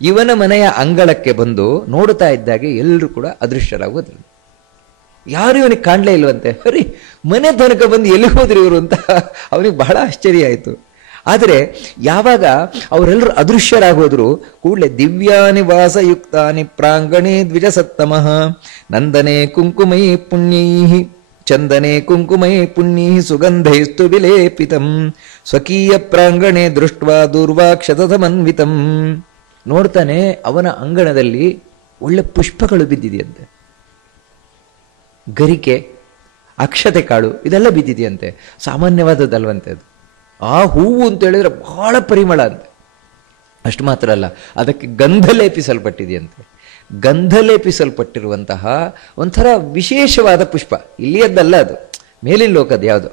ಇವನ ಮನೆಯ ಅಂಗಳಕ್ಕೆ ಬಂದು ನೋಡ್ತಾ ಇದ್ದಾಗೆ ಎಲ್ಲರೂ ಕೂಡ ಅದೃಶ್ಯರಾಗೋದ್ರಂತೆ. ಯಾರು ಇವನಿಗೆ ಕಾಣ್ಲೇ ಇಲ್ವಂತೆ. ಅರೆ, ಮನೆ ತನಕ ಬಂದು ಎಲ್ಲಿ ಹೋದ್ರಿ ಇವರು ಅಂತ ಅವನಿಗೆ ಬಹಳ ಆಶ್ಚರ್ಯ ಆಯಿತು. ಆದರೆ ಯಾವಾಗ ಅವರೆಲ್ಲರೂ ಅದೃಶ್ಯರಾಗೋದ್ರು ಕೂಡಲೇ ದಿವ್ಯಾನಿ ವಾಸಯುಕ್ತಾನಿ ಪ್ರಾಂಗಣೇ ದ್ವಿಜಸತ್ತಮಃ ನಂದನೆ ಕುಂಕುಮೈ ಪುಣ್ಯೈ ಚಂದನೆ ಕುಂಕುಮೈ ಪುಣ್ಯೈ ಸುಗಂಧೈಸ್ತು ವಿಲೇಪಿತಂ ಸ್ವಕೀಯ ಪ್ರಾಂಗಣೆ ದೃಷ್ಟ್ವಾ ದೂರ್ವಾಕ್ಷತಮನ್ವಿತಂ. ನೋಡ್ತಾನೆ, ಅವನ ಅಂಗಣದಲ್ಲಿ ಒಳ್ಳೆ ಪುಷ್ಪಗಳು ಬಿದ್ದಿದೆಯಂತೆ. ಗರಿಕೆ, ಅಕ್ಷತೆ ಕಾಳು ಇದೆಲ್ಲ ಬಿದ್ದಿದೆಯಂತೆ. ಸಾಮಾನ್ಯವಾದದ್ದಲ್ವಂತೆ ಅದು. ಆ ಹೂವು ಅಂತ ಹೇಳಿದ್ರೆ ಬಹಳ ಪರಿಮಳ ಅಂತೆ. ಅಷ್ಟು ಮಾತ್ರ ಅಲ್ಲ, ಅದಕ್ಕೆ ಗಂಧ ಲೇಪಿಸಲ್ಪಟ್ಟಿದೆಯಂತೆ. ಗಂಧ ಲೇಪಿಸಲ್ಪಟ್ಟಿರುವಂತಹ ಒಂಥರ ವಿಶೇಷವಾದ ಪುಷ್ಪ, ಇಲ್ಲಿಯದ್ದಲ್ಲ ಅದು, ಮೇಲಿನ ಲೋಕದ ಯಾವುದು.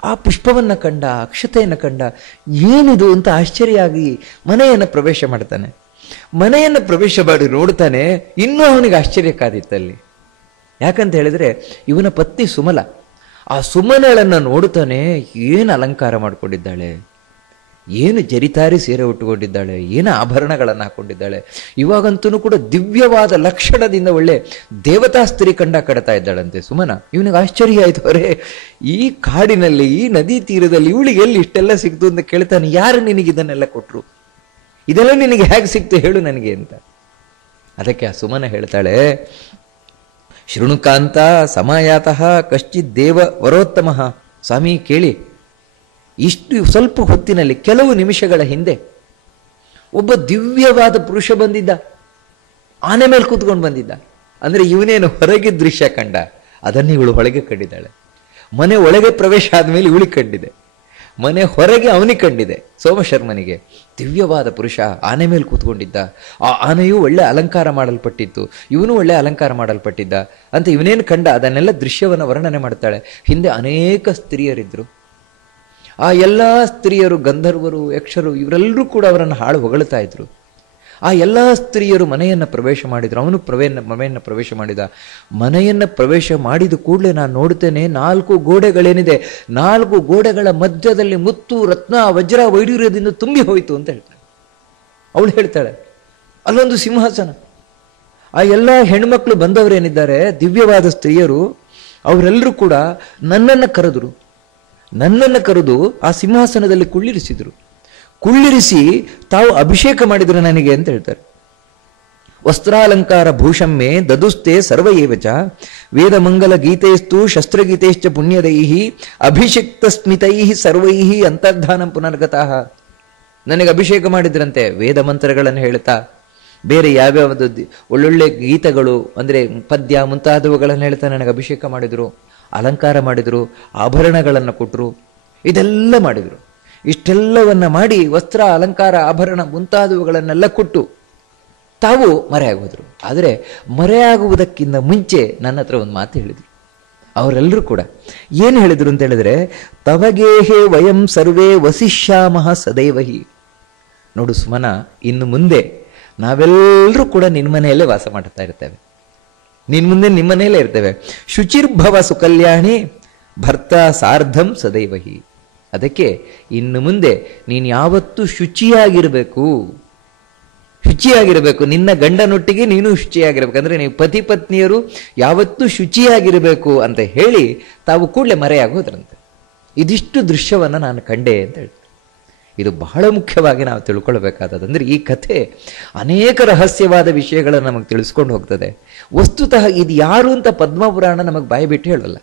ಆ ಪುಷ್ಪವನ್ನು ಕಂಡ, ಅಕ್ಷತೆಯನ್ನು ಕಂಡ, ಏನಿದು ಅಂತ ಆಶ್ಚರ್ಯ ಆಗಿ ಮನೆಯನ್ನು ಪ್ರವೇಶ ಮಾಡ್ತಾನೆ. ಮನೆಯನ್ನು ಪ್ರವೇಶ ಮಾಡಿ ನೋಡ್ತಾನೆ, ಇನ್ನೂ ಅವನಿಗೆ ಆಶ್ಚರ್ಯ ಕಾದಿತ್ತಲ್ಲಿ. ಯಾಕಂತ ಹೇಳಿದ್ರೆ ಇವನ ಪತ್ನಿ ಸುಮಲ. ಆ ಸುಮಲಳನ್ನು ನೋಡುತ್ತಾನೆ, ಏನು ಅಲಂಕಾರ ಮಾಡಿಕೊಂಡಿದ್ದಾಳೆ, ಏನು ಜರಿತಾರಿ ಸೀರೆ ಉಟ್ಟುಕೊಂಡಿದ್ದಾಳೆ, ಏನು ಆಭರಣಗಳನ್ನು ಹಾಕೊಂಡಿದ್ದಾಳೆ. ಇವಾಗಂತೂ ಕೂಡ ದಿವ್ಯವಾದ ಲಕ್ಷಣದಿಂದ ಒಳ್ಳೆ ದೇವತಾ ಸ್ತ್ರೀ ಕಡ್ತಾ ಇದ್ದಾಳಂತೆ ಸುಮನ. ಇವನಿಗೆ ಆಶ್ಚರ್ಯ ಆಯ್ತು. ಅವರೇ, ಈ ಕಾಡಿನಲ್ಲಿ, ಈ ನದಿ ತೀರದಲ್ಲಿ ಇವಳಿಗೆ ಎಲ್ಲಿ ಇಷ್ಟೆಲ್ಲ ಸಿಕ್ತು ಅಂತ ಕೇಳ್ತಾನೆ. ಯಾರು ನಿನಗೆ ಇದನ್ನೆಲ್ಲ ಕೊಟ್ರು, ಇದೆಲ್ಲ ನಿನಗೆ ಹೇಗೆ ಸಿಕ್ತು ಹೇಳು ನನಗೆ ಅಂತ. ಅದಕ್ಕೆ ಆ ಸುಮನ ಹೇಳ್ತಾಳೆ, ಶೃಣುಕಾಂತ ಸಮಾಯಾತಃ ಕಶ್ಚಿತ್ ದೇವ ವರೋತ್ತಮಃ. ಸ್ವಾಮಿ ಕೇಳಿ, ಇಷ್ಟು ಸ್ವಲ್ಪ ಹೊತ್ತಿನಲ್ಲಿ, ಕೆಲವು ನಿಮಿಷಗಳ ಹಿಂದೆ ಒಬ್ಬ ದಿವ್ಯವಾದ ಪುರುಷ ಬಂದಿದ್ದ, ಆನೆ ಮೇಲೆ ಕೂತ್ಕೊಂಡು ಬಂದಿದ್ದ. ಅಂದ್ರೆ ಇವನೇನು ಹೊರಗೆ ದೃಶ್ಯ ಕಂಡ, ಅದನ್ನು ಇವಳು ಒಳಗೆ ಕಂಡಿದ್ದಾಳೆ. ಮನೆ ಒಳಗೆ ಪ್ರವೇಶ ಆದ್ಮೇಲೆ ಇವಳಿಗೆ ಕಂಡಿದೆ, ಮನೆ ಹೊರಗೆ ಅವನಿಗೆ ಕಂಡಿದೆ, ಸೋಮಶರ್ಮನಿಗೆ. ದಿವ್ಯವಾದ ಪುರುಷ ಆನೆ ಮೇಲೆ ಕೂತ್ಕೊಂಡಿದ್ದ. ಆ ಆನೆಯು ಒಳ್ಳೆ ಅಲಂಕಾರ ಮಾಡಲ್ಪಟ್ಟಿತ್ತು, ಇವನು ಒಳ್ಳೆ ಅಲಂಕಾರ ಮಾಡಲ್ಪಟ್ಟಿದ್ದ ಅಂತ ಇವನೇನು ಕಂಡ ಅದನ್ನೆಲ್ಲ ದೃಶ್ಯವನ್ನು ವರ್ಣನೆ ಮಾಡ್ತಾಳೆ. ಹಿಂದೆ ಅನೇಕ ಸ್ತ್ರೀಯರಿದ್ರು. ಆ ಎಲ್ಲ ಸ್ತ್ರೀಯರು, ಗಂಧರ್ವರು, ಯಕ್ಷರು ಇವರೆಲ್ಲರೂ ಕೂಡ ಅವರನ್ನು ಹಾಳು ಹೊಗಳ್ತಾ ಇದ್ರು. ಆ ಎಲ್ಲ ಸ್ತ್ರೀಯರು ಮನೆಯನ್ನು ಪ್ರವೇಶ ಮಾಡಿದ್ರು. ಅವನು ಮನೆಯನ್ನು ಪ್ರವೇಶ ಮಾಡಿದ. ಮನೆಯನ್ನು ಪ್ರವೇಶ ಮಾಡಿದ ಕೂಡಲೇ ನಾನು ನೋಡ್ತೇನೆ, 4 ಗೋಡೆಗಳೇನಿದೆ, 4 ಗೋಡೆಗಳ ಮಧ್ಯದಲ್ಲಿ ಮುತ್ತು, ರತ್ನ, ವಜ್ರ, ವೈಡೂರ್ಯದಿಂದ ತುಂಬಿ ಹೋಯಿತು ಅಂತ ಹೇಳ್ತಾಳೆ. ಅವಳು ಹೇಳ್ತಾಳೆ, ಅಲ್ಲೊಂದು ಸಿಂಹಾಸನ. ಆ ಎಲ್ಲ ಹೆಣ್ಮಕ್ಳು ಬಂದವರೇನಿದ್ದಾರೆ, ದಿವ್ಯವಾದ ಸ್ತ್ರೀಯರು, ಅವರೆಲ್ಲರೂ ಕೂಡ ನನ್ನನ್ನು ಕರೆದು ಆ ಸಿಂಹಾಸನದಲ್ಲಿ ಕುಳ್ಳಿರಿಸಿದ್ರು. ಕುಳ್ಳಿರಿಸಿ ತಾವು ಅಭಿಷೇಕ ಮಾಡಿದ್ರು ನನಗೆ ಅಂತ ಹೇಳ್ತಾರೆ. ವಸ್ತ್ರಾಲಂಕಾರ ಭೂಷಮ್ಮೆ ದದುಸ್ತೆ ಸರ್ವಯೇವಚ ವೇದಮಂಗಲ ಗೀತೆಸ್ತು ಶಸ್ತ್ರಗೀತೆಶ್ಚ ಪುಣ್ಯದೈಹಿ ಅಭಿಷಿಕ್ತ ಸ್ಮಿತೈಹಿ ಸರ್ವೈಹಿ ಅಂತರ್ಧಾನಂ ಪುನರ್ಗತಃ. ನನಗೆ ಅಭಿಷೇಕ ಮಾಡಿದ್ರಂತೆ ವೇದ ಮಂತ್ರಗಳನ್ನು ಹೇಳ್ತಾ, ಬೇರೆ ಯಾವ್ಯಾವುದು ಒಳ್ಳೊಳ್ಳೆ ಗೀತಗಳು ಅಂದರೆ ಪದ್ಯ ಮುಂತಾದವುಗಳನ್ನು ಹೇಳ್ತಾ ನನಗೆ ಅಭಿಷೇಕ ಮಾಡಿದರು, ಅಲಂಕಾರ ಮಾಡಿದರು, ಆಭರಣಗಳನ್ನು ಕೊಟ್ಟರು, ಇದೆಲ್ಲ ಮಾಡಿದರು. ಇಷ್ಟೆಲ್ಲವನ್ನ ಮಾಡಿ ವಸ್ತ್ರ ಅಲಂಕಾರ ಆಭರಣ ಮುಂತಾದವುಗಳನ್ನೆಲ್ಲ ಕೊಟ್ಟು ತಾವು ಮರೆಯಾಗೋದ್ರು. ಆದರೆ ಮರೆಯಾಗುವುದಕ್ಕಿಂತ ಮುಂಚೆ ನನ್ನ ಹತ್ರ ಒಂದು ಮಾತು ಹೇಳಿದರು. ಅವರೆಲ್ಲರೂ ಕೂಡ ಏನು ಹೇಳಿದರು ಅಂತ ಹೇಳಿದ್ರೆ, ತವಗೇಹೇ ವಯಂ ಸರ್ವೇ ವಸಿಷ್ಯಾಮಃ ಸದೈವಹಿ. ನೋಡು ಸುಮನ, ಇನ್ನು ಮುಂದೆ ನಾವೆಲ್ಲರೂ ಕೂಡ ನಿನ್ನ ಮನೆಯಲ್ಲೇ ವಾಸ ಮಾಡ್ತಾ ಇರ್ತೇವೆ, ನಿನ್ನ ಮುಂದೆ ನಿಮ್ಮ ಮನೆಯಲ್ಲೇ ಇರ್ತೇವೆ. ಶುಚಿರ್ಭವ ಸುಕಲ್ಯಾಣಿ ಭರ್ತ ಸಾರ್ಧಂ ಸದೈವಹಿ. ಅದಕ್ಕೆ ಇನ್ನು ಮುಂದೆ ನೀನು ಯಾವತ್ತೂ ಶುಚಿಯಾಗಿರಬೇಕು, ಶುಚಿಯಾಗಿರಬೇಕು. ನಿನ್ನ ಗಂಡನೊಟ್ಟಿಗೆ ನೀನು ಶುಚಿಯಾಗಿರ್ಬೇಕು. ಅಂದರೆ ನೀವು ಪತಿ ಪತ್ನಿಯರು ಯಾವತ್ತೂ ಶುಚಿಯಾಗಿರಬೇಕು ಅಂತ ಹೇಳಿ ತಾವು ಕೂಡಲೇ ಮರೆಯಾಗೋದ್ರಂತೆ. ಇದಿಷ್ಟು ದೃಶ್ಯವನ್ನು ನಾನು ಕಂಡೆ ಅಂತ ಹೇಳ್ತಾರೆ. ಇದು ಬಹಳ ಮುಖ್ಯವಾಗಿ ನಾವು ತಿಳ್ಕೊಳ್ಬೇಕಾದದ್ದು. ಅಂದರೆ ಈ ಕಥೆ ಅನೇಕ ರಹಸ್ಯವಾದ ವಿಷಯಗಳನ್ನು ನಮಗೆ ತಿಳಿಸ್ಕೊಂಡು ಹೋಗ್ತದೆ. ವಸ್ತುತಃ ಇದು ಯಾರು ಅಂತ ಪದ್ಮಪುರಾಣ ನಮಗೆ ಬಾಯಿ ಬಿಟ್ಟು ಹೇಳಲ್ಲ.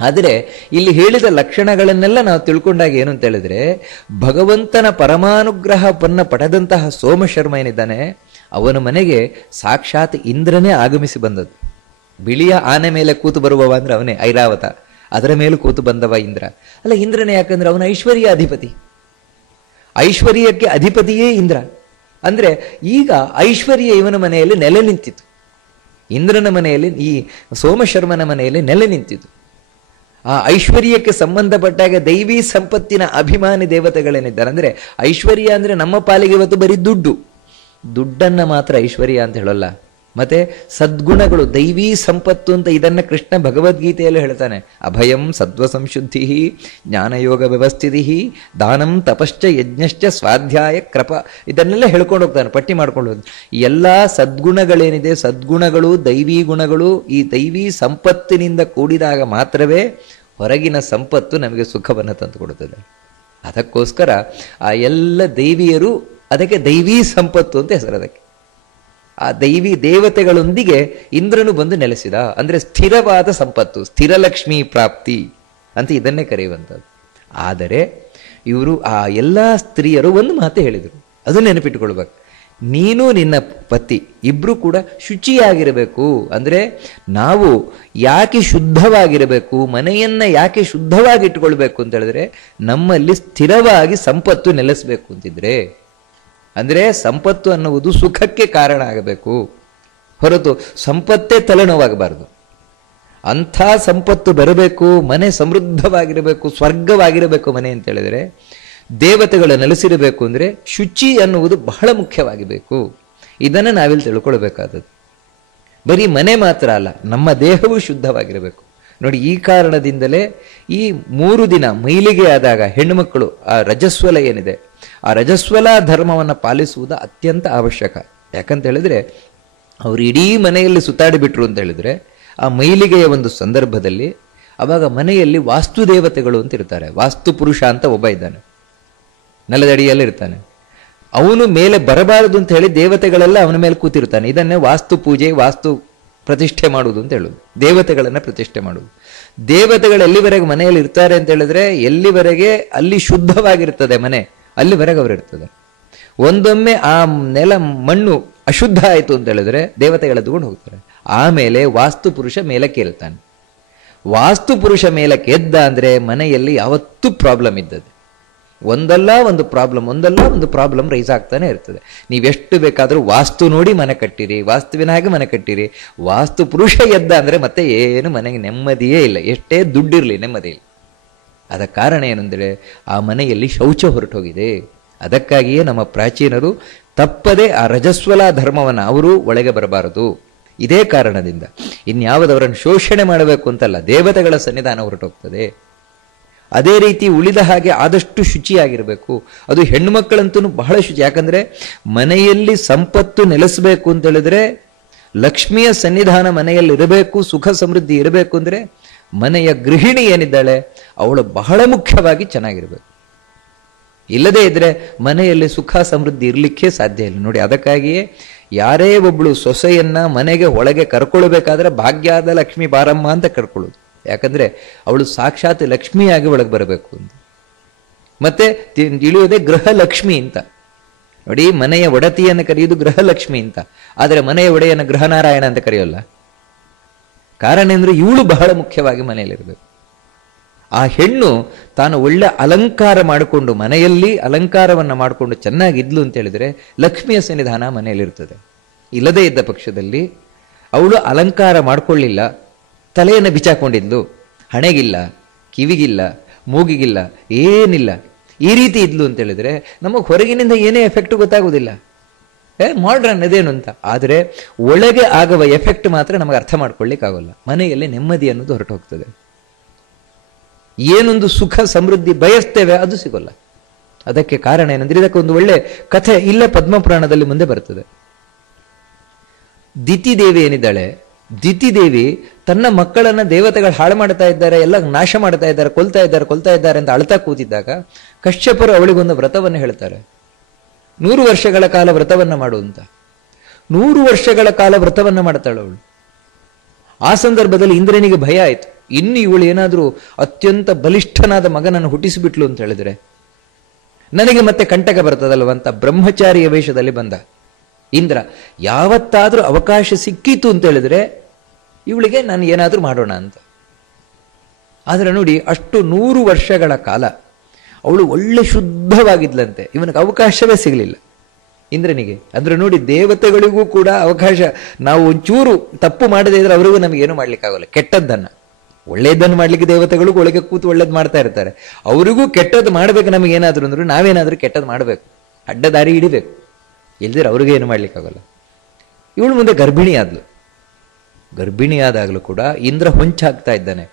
ಆದರೆ ಇಲ್ಲಿ ಹೇಳಿದ ಲಕ್ಷಣಗಳನ್ನೆಲ್ಲ ನಾವು ತಿಳ್ಕೊಂಡಾಗ ಏನು ಅಂತ ಹೇಳಿದ್ರೆ, ಭಗವಂತನ ಪರಮಾನುಗ್ರಹವನ್ನು ಪಡೆದಂತಹ ಸೋಮಶರ್ಮ ಏನಿದ್ದಾನೆ, ಅವನ ಮನೆಗೆ ಸಾಕ್ಷಾತ್ ಇಂದ್ರನೇ ಆಗಮಿಸಿ ಬಂದದ್ದು. ಬಿಳಿಯ ಆನೆ ಮೇಲೆ ಕೂತು ಬರುವವ ಅಂದ್ರೆ ಅವನೇ, ಐರಾವತ, ಅದರ ಮೇಲೂ ಕೂತು ಬಂದವ ಇಂದ್ರ. ಅಲ್ಲ, ಇಂದ್ರನೇ ಯಾಕಂದ್ರೆ ಅವನ ಐಶ್ವರ್ಯ ಅಧಿಪತಿ, ಐಶ್ವರ್ಯಕ್ಕೆ ಅಧಿಪತಿಯೇ ಇಂದ್ರ. ಅಂದ್ರೆ ಈಗ ಐಶ್ವರ್ಯ ಇವನ ಮನೆಯಲ್ಲಿ ನೆಲೆ ನಿಂತಿತು, ಇಂದ್ರನ ಮನೆಯಲ್ಲಿ, ಈ ಸೋಮಶರ್ಮನ ಮನೆಯಲ್ಲಿ ನೆಲೆ ನಿಂತಿತು. ಆ ಐಶ್ವರ್ಯಕ್ಕೆ ಸಂಬಂಧಪಟ್ಟಾಗ ದೈವಿ ಸಂಪತ್ತಿನ ಅಭಿಮಾನಿ ದೇವತೆಗಳೇನಿದ್ದಾರೆ. ಅಂದ್ರೆ ಐಶ್ವರ್ಯ ಅಂದ್ರೆ ನಮ್ಮ ಪಾಲಿಗೆ ಇವತ್ತು ಬರೀ ದುಡ್ಡನ್ನ ಮಾತ್ರ ಐಶ್ವರ್ಯ ಅಂತ ಹೇಳಲ್ಲ. ಮತ್ತೆ ಸದ್ಗುಣಗಳು, ದೈವೀ ಸಂಪತ್ತು ಅಂತ ಇದನ್ನ ಕೃಷ್ಣ ಭಗವದ್ಗೀತೆಯಲ್ಲಿ ಹೇಳ್ತಾನೆ. ಅಭಯಂ ಸತ್ವ ಸಂಶುದ್ಧಿ ಜ್ಞಾನಯೋಗ ವ್ಯವಸ್ಥಿತಿ ದಾನಂ ತಪಶ್ಚ ಯಜ್ಞಶ್ಚ ಸ್ವಾಧ್ಯಾಯ ಕೃಪ, ಇದನ್ನೆಲ್ಲ ಹೇಳ್ಕೊಂಡು ಹೋಗ್ತಾನೆ, ಪಟ್ಟಿ ಮಾಡ್ಕೊಂಡು ಹೋಗ್ತಾನೆ. ಈ ಎಲ್ಲ ಸದ್ಗುಣಗಳೇನಿದೆ, ಸದ್ಗುಣಗಳು, ದೈವೀ ಗುಣಗಳು, ಈ ದೈವೀ ಸಂಪತ್ತಿನಿಂದ ಕೂಡಿದಾಗ ಮಾತ್ರವೇ ಹೊರಗಿನ ಸಂಪತ್ತು ನಮಗೆ ಸುಖವನ್ನು ತಂದುಕೊಡುತ್ತದೆ. ಅದಕ್ಕೋಸ್ಕರ ಆ ಎಲ್ಲ ದೈವಿಯರು, ಅದಕ್ಕೆ ದೈವೀ ಸಂಪತ್ತು ಅಂತ ಹೆಸರು. ಅದಕ್ಕೆ ಆ ದೈವಿ ದೇವತೆಗಳೊಂದಿಗೆ ಇಂದ್ರನು ಬಂದು ನೆಲೆಸಿದ. ಅಂದ್ರೆ ಸ್ಥಿರವಾದ ಸಂಪತ್ತು, ಸ್ಥಿರಲಕ್ಷ್ಮೀ ಪ್ರಾಪ್ತಿ ಅಂತ ಇದನ್ನೇ ಕರೆಯುವಂಥದ್ದು. ಆದರೆ ಇವರು ಆ ಎಲ್ಲ ಸ್ತ್ರೀಯರು ಒಂದು ಮಾತು ಹೇಳಿದರು, ಅದು ನೆನಪಿಟ್ಟುಕೊಳ್ಬೇಕು. ನೀನು ನಿನ್ನ ಪತಿ ಇಬ್ರು ಕೂಡ ಶುಚಿಯಾಗಿರಬೇಕು. ಅಂದ್ರೆ ನಾವು ಯಾಕೆ ಶುದ್ಧವಾಗಿರಬೇಕು, ಮನೆಯನ್ನ ಯಾಕೆ ಶುದ್ಧವಾಗಿ ಇಟ್ಕೊಳ್ಬೇಕು ಅಂತ ಹೇಳಿದ್ರೆ, ನಮ್ಮಲ್ಲಿ ಸ್ಥಿರವಾಗಿ ಸಂಪತ್ತು ನೆಲೆಸಬೇಕು ಅಂತಿದ್ರೆ, ಅಂದರೆ ಸಂಪತ್ತು ಅನ್ನುವುದು ಸುಖಕ್ಕೆ ಕಾರಣ ಆಗಬೇಕು ಹೊರತು ಸಂಪತ್ತೇ ತಲೆನೋವಾಗಬಾರದು. ಅಂಥ ಸಂಪತ್ತು ಬರಬೇಕು, ಮನೆ ಸಮೃದ್ಧವಾಗಿರಬೇಕು, ಸ್ವರ್ಗವಾಗಿರಬೇಕು ಮನೆ ಅಂತ ಹೇಳಿದರೆ, ದೇವತೆಗಳು ನೆಲೆಸಿರಬೇಕು ಅಂದರೆ ಶುಚಿ ಅನ್ನುವುದು ಬಹಳ ಮುಖ್ಯವಾಗಿಬೇಕು. ಇದನ್ನು ನಾವಿಲ್ಲಿ ತಿಳ್ಕೊಳ್ಬೇಕಾದದ್ದು. ಬರೀ ಮನೆ ಮಾತ್ರ ಅಲ್ಲ, ನಮ್ಮ ದೇಹವೂ ಶುದ್ಧವಾಗಿರಬೇಕು. ನೋಡಿ, ಈ ಕಾರಣದಿಂದಲೇ ಈ 3 ದಿನ ಮೈಲಿಗೆ ಆದಾಗ ಹೆಣ್ಣುಮಕ್ಕಳು ಆ ರಜಸ್ವಲ ಏನಿದೆ, ಆ ರಜಸ್ವಲ ಧರ್ಮವನ್ನು ಪಾಲಿಸುವುದು ಅತ್ಯಂತ ಅವಶ್ಯಕ. ಯಾಕಂತ ಹೇಳಿದ್ರೆ, ಅವರು ಇಡೀ ಮನೆಯಲ್ಲಿ ಸುತ್ತಾಡಿಬಿಟ್ರು ಅಂತ ಹೇಳಿದ್ರೆ, ಆ ಮೈಲಿಗೆಯ ಒಂದು ಸಂದರ್ಭದಲ್ಲಿ ಅವಾಗ ಮನೆಯಲ್ಲಿ ವಾಸ್ತು ದೇವತೆಗಳು ಅಂತ ಇರ್ತಾರೆ. ವಾಸ್ತು ಪುರುಷ ಅಂತ ಒಬ್ಬ ಇದ್ದಾನೆ, ನೆಲದಡಿಯಲ್ಲಿ ಇರ್ತಾನೆ. ಅವನು ಮೇಲೆ ಬರಬಾರದು ಅಂತ ಹೇಳಿ ದೇವತೆಗಳೆಲ್ಲ ಅವನ ಮೇಲೆ ಕೂತಿರ್ತಾನೆ. ಇದನ್ನೇ ವಾಸ್ತು ಪೂಜೆ, ವಾಸ್ತು ಪ್ರತಿಷ್ಠೆ ಮಾಡುವುದು ಅಂತ ಹೇಳುದು, ದೇವತೆಗಳನ್ನ ಪ್ರತಿಷ್ಠೆ ಮಾಡುವುದು. ದೇವತೆಗಳು ಎಲ್ಲಿವರೆಗೆ ಮನೆಯಲ್ಲಿ ಇರ್ತಾರೆ ಅಂತ ಹೇಳಿದ್ರೆ, ಎಲ್ಲಿವರೆಗೆ ಅಲ್ಲಿ ಶುದ್ಧವಾಗಿರ್ತದೆ ಮನೆ, ಅಲ್ಲಿವರೆಗೆ ಅವರು ಇರ್ತದೆ. ಒಂದೊಮ್ಮೆ ಆ ನೆಲ ಮಣ್ಣು ಅಶುದ್ಧ ಆಯಿತು ಅಂತ ಹೇಳಿದ್ರೆ ದೇವತೆಗಳು ಎದ್ದುಕೊಂಡು ಹೋಗ್ತಾರೆ. ಆಮೇಲೆ ವಾಸ್ತು ಪುರುಷ ಮೇಲಕ್ಕೆ ಏಳ್ತಾನೆ. ವಾಸ್ತು ಪುರುಷ ಮೇಲಕ್ಕೆ ಎದ್ದ ಅಂದ್ರೆ ಮನೆಯಲ್ಲಿ ಯಾವತ್ತೂ ಪ್ರಾಬ್ಲಮ್ ಇದ್ದದ್ದು, ಒಂದಲ್ಲ ಒಂದು ಪ್ರಾಬ್ಲಮ್ ರೈಸ್ ಆಗ್ತಾನೆ ಇರ್ತದೆ. ನೀವೆಷ್ಟು ಬೇಕಾದರೂ ವಾಸ್ತು ನೋಡಿ ಮನೆ ಕಟ್ಟಿರಿ, ವಾಸ್ತುವಿನ ಹಾಗೆ ಮನೆ ಕಟ್ಟಿರಿ, ವಾಸ್ತು ಪುರುಷ ಎದ್ದ ಅಂದ್ರೆ ಮತ್ತೆ ಏನು ಮನೆಗೆ ನೆಮ್ಮದಿಯೇ ಇಲ್ಲ, ಎಷ್ಟೇ ದುಡ್ಡಿರಲಿ ನೆಮ್ಮದಿ ಇಲ್ಲ. ಅದಕ್ಕೆ ಕಾರಣ ಏನಂದರೆ ಆ ಮನೆಯಲ್ಲಿ ಶೌಚ ಹೊರಟೋಗಿದೆ. ಅದಕ್ಕಾಗಿಯೇ ನಮ್ಮ ಪ್ರಾಚೀನರು ತಪ್ಪದೆ ಆ ರಜಸ್ವಲ ಧರ್ಮವನ್ನು ಅವರು ಒಳಗೆ ಬರಬಾರದು. ಇದೇ ಕಾರಣದಿಂದ ಇನ್ಯಾವುದವರನ್ನು ಶೋಷಣೆ ಮಾಡಬೇಕು ಅಂತಲ್ಲ, ದೇವತೆಗಳ ಸನ್ನಿಧಾನ ಹೊರಟೋಗ್ತದೆ. ಅದೇ ರೀತಿ ಉಳಿದ ಹಾಗೆ ಆದಷ್ಟು ಶುಚಿಯಾಗಿರಬೇಕು. ಅದು ಹೆಣ್ಣು ಮಕ್ಕಳಂತೂ ಬಹಳ ಶುಚಿ. ಯಾಕಂದ್ರೆ ಮನೆಯಲ್ಲಿ ಸಂಪತ್ತು ನೆಲೆಸಬೇಕು ಅಂತ ಹೇಳಿದ್ರೆ, ಲಕ್ಷ್ಮಿಯ ಸನ್ನಿಧಾನ ಮನೆಯಲ್ಲಿ ಇರಬೇಕು, ಸುಖ ಸಮೃದ್ಧಿ ಇರಬೇಕು ಅಂದ್ರೆ ಮನೆಯ ಗೃಹಿಣಿ ಏನಿದ್ದಾಳೆ ಅವಳು ಬಹಳ ಮುಖ್ಯವಾಗಿ ಚೆನ್ನಾಗಿರ್ಬೇಕು. ಇಲ್ಲದೇ ಇದ್ರೆ ಮನೆಯಲ್ಲಿ ಸುಖ ಸಮೃದ್ಧಿ ಇರಲಿಕ್ಕೆ ಸಾಧ್ಯ ಇಲ್ಲ. ನೋಡಿ, ಅದಕ್ಕಾಗಿಯೇ ಯಾರೇ ಒಬ್ಳು ಸೊಸೆಯನ್ನ ಮನೆಗೆ ಒಳಗೆ ಕರ್ಕೊಳ್ಬೇಕಾದ್ರೆ ಭಾಗ್ಯದ ಲಕ್ಷ್ಮಿ ಬಾರಮ್ಮ ಅಂತ ಕರ್ಕೊಳ್ಳೋದು. ಯಾಕಂದ್ರೆ ಅವಳು ಸಾಕ್ಷಾತ್ ಲಕ್ಷ್ಮಿಯಾಗಿ ಒಳಗೆ ಬರಬೇಕು ಅಂತ. ಮತ್ತೆ ಇಳಿಯೋದೇ ಗೃಹಲಕ್ಷ್ಮಿ ಅಂತ. ನೋಡಿ, ಮನೆಯ ಒಡತಿಯನ್ನು ಕರೆಯುವುದು ಗೃಹಲಕ್ಷ್ಮಿ ಅಂತ, ಆದರೆ ಮನೆಯ ಒಡೆಯನ ಗೃಹನಾರಾಯಣ ಅಂತ ಕರೆಯೋಲ್ಲ. ಕಾರಣ ಅಂದ್ರೆ ಇವಳು ಬಹಳ ಮುಖ್ಯವಾಗಿ ಮನೆಯಲ್ಲಿರಬೇಕು. ಆ ಹೆಣ್ಣು ತಾನು ಒಳ್ಳೆ ಅಲಂಕಾರ ಮಾಡಿಕೊಂಡು ಮನೆಯಲ್ಲಿ ಅಲಂಕಾರವನ್ನ ಮಾಡಿಕೊಂಡು ಚೆನ್ನಾಗಿದ್ಲು ಅಂತ ಹೇಳಿದ್ರೆ ಲಕ್ಷ್ಮಿಯ ಸನ್ನಿಧಾನ ಮನೆಯಲ್ಲಿರ್ತದೆ. ಇಲ್ಲದೇ ಇದ್ದ ಪಕ್ಷದಲ್ಲಿ ಅವಳು ಅಲಂಕಾರ ಮಾಡ್ಕೊಳ್ಳಿಲ್ಲ, ತಲೆಯನ್ನು ಬಿಚ್ಚಾಕೊಂಡಿದ್ಲು, ಹಣೆಗಿಲ್ಲ, ಕಿವಿಗಿಲ್ಲ, ಮೂಗಿಗಿಲ್ಲ, ಏನಿಲ್ಲ, ಈ ರೀತಿ ಇದ್ಲು ಅಂತ ಹೇಳಿದ್ರೆ ನಮಗೆ ಹೊರಗಿನಿಂದ ಏನೇ ಎಫೆಕ್ಟ್ ಗೊತ್ತಾಗುವುದಿಲ್ಲ. ಮಾಡ್ರನ್ ಅದೇನು ಅಂತ. ಆದರೆ ಒಳಗೆ ಆಗುವ ಎಫೆಕ್ಟ್ ಮಾತ್ರ ನಮಗೆ ಅರ್ಥ ಮಾಡ್ಕೊಳ್ಳಿಕ್ಕಾಗಲ್ಲ. ಮನೆಯಲ್ಲಿ ನೆಮ್ಮದಿ ಅನ್ನೋದು ಹೊರಟು ಹೋಗ್ತದೆ. ಏನೊಂದು ಸುಖ ಸಮೃದ್ಧಿ ಬಯಸ್ತೇವೆ ಅದು ಸಿಗೋಲ್ಲ. ಅದಕ್ಕೆ ಕಾರಣ ಏನಂದ್ರೆ ಇದಕ್ಕೆ ಒಂದು ಒಳ್ಳೆ ಕಥೆ ಇಲ್ಲೇ ಪದ್ಮಪುರಾಣದಲ್ಲಿ ಮುಂದೆ ಬರ್ತದೆ. ದಿತಿದೇವಿ ಏನಿದ್ದಾಳೆ, ದಿತಿದೇವಿ ತನ್ನ ಮಕ್ಕಳನ್ನ ದೇವತೆಗಳು ಹಾಳು ಮಾಡ್ತಾ ಇದ್ದಾರೆ, ಎಲ್ಲ ನಾಶ ಮಾಡ್ತಾ ಇದ್ದಾರೆ, ಕೊಲ್ತಾ ಇದ್ದಾರೆ ಅಂತ ಅಳ್ತಾ ಕೂತಿದ್ದಾಗ ಕಶ್ಯಪರು ಅವಳಿಗೊಂದು ವ್ರತವನ್ನು ಹೇಳ್ತಾರೆ. 100 ವರ್ಷಗಳ ಕಾಲ ವ್ರತವನ್ನ ಮಾಡುವಂತ. 100 ವರ್ಷಗಳ ಕಾಲ ವ್ರತವನ್ನ ಮಾಡ್ತಾಳೆ ಅವಳು. ಆ ಸಂದರ್ಭದಲ್ಲಿ ಇಂದ್ರನಿಗೆ ಭಯ ಆಯ್ತು. ಇನ್ನು ಇವಳು ಏನಾದ್ರೂ ಅತ್ಯಂತ ಬಲಿಷ್ಠನಾದ ಮಗನನ್ನು ಹುಟ್ಟಿಸಿಬಿಟ್ಲು ಅಂತ ಹೇಳಿದ್ರೆ ನನಗೆ ಮತ್ತೆ ಕಂಟಕ ಬರ್ತದಲ್ವಂತ ಬ್ರಹ್ಮಚಾರಿಯ ವೇಷದಲ್ಲಿ ಬಂದ ಇಂದ್ರ. ಯಾವತ್ತಾದ್ರೂ ಅವಕಾಶ ಸಿಕ್ಕಿತು ಅಂತ ಹೇಳಿದ್ರೆ ಇವಳಿಗೆ ನಾನು ಏನಾದ್ರೂ ಮಾಡೋಣ ಅಂತ. ಆದ್ರೆ ನೋಡಿ, ಅಷ್ಟು 100 ವರ್ಷಗಳ ಕಾಲ ಅವಳು ಒಳ್ಳೆ ಶುದ್ಧವಾಗಿದ್ಲಂತೆ. ಇವನಿಗೆ ಅವಕಾಶವೇ ಸಿಗಲಿಲ್ಲ ಇಂದ್ರನಿಗೆ. ಅಂದ್ರೆ ನೋಡಿ, ದೇವತೆಗಳಿಗೂ ಕೂಡ ಅವಕಾಶ, ನಾವು ಒಂಚೂರು ತಪ್ಪು ಮಾಡದೇ ಇದ್ರೆ ಅವರಿಗೂ ನಮಗೇನು ಮಾಡ್ಲಿಕ್ಕಾಗಲ್ಲ. ಕೆಟ್ಟದ್ದನ್ನ ಒಳ್ಳೆಯದನ್ನು ಮಾಡ್ಲಿಕ್ಕೆ ದೇವತೆಗಳಿಗೂ ಒಳಗೆ ಕೂತು ಒಳ್ಳೇದು ಮಾಡ್ತಾ ಇರ್ತಾರೆ. ಅವರಿಗೂ ಕೆಟ್ಟದ್ದು ಮಾಡ್ಬೇಕು ನಮಗೇನಾದ್ರು ಅಂದ್ರು ನಾವೇನಾದ್ರೂ ಕೆಟ್ಟದ್ದು ಮಾಡಬೇಕು, ಅಡ್ಡ ದಾರಿ ಹಿಡಿಬೇಕು, ಇಲ್ದಿರ ಅವ್ರಿಗೆ ಏನು ಮಾಡ್ಲಿಕ್ಕಾಗಲ್ಲ. ಇವಳು ಮುಂದೆ ಗರ್ಭಿಣಿಯಾದಾಗಲೂ ಕೂಡ ಇಂದ್ರ ಹೊಂಚಾಗ್ತಾ ಇದ್ದಾನೆ.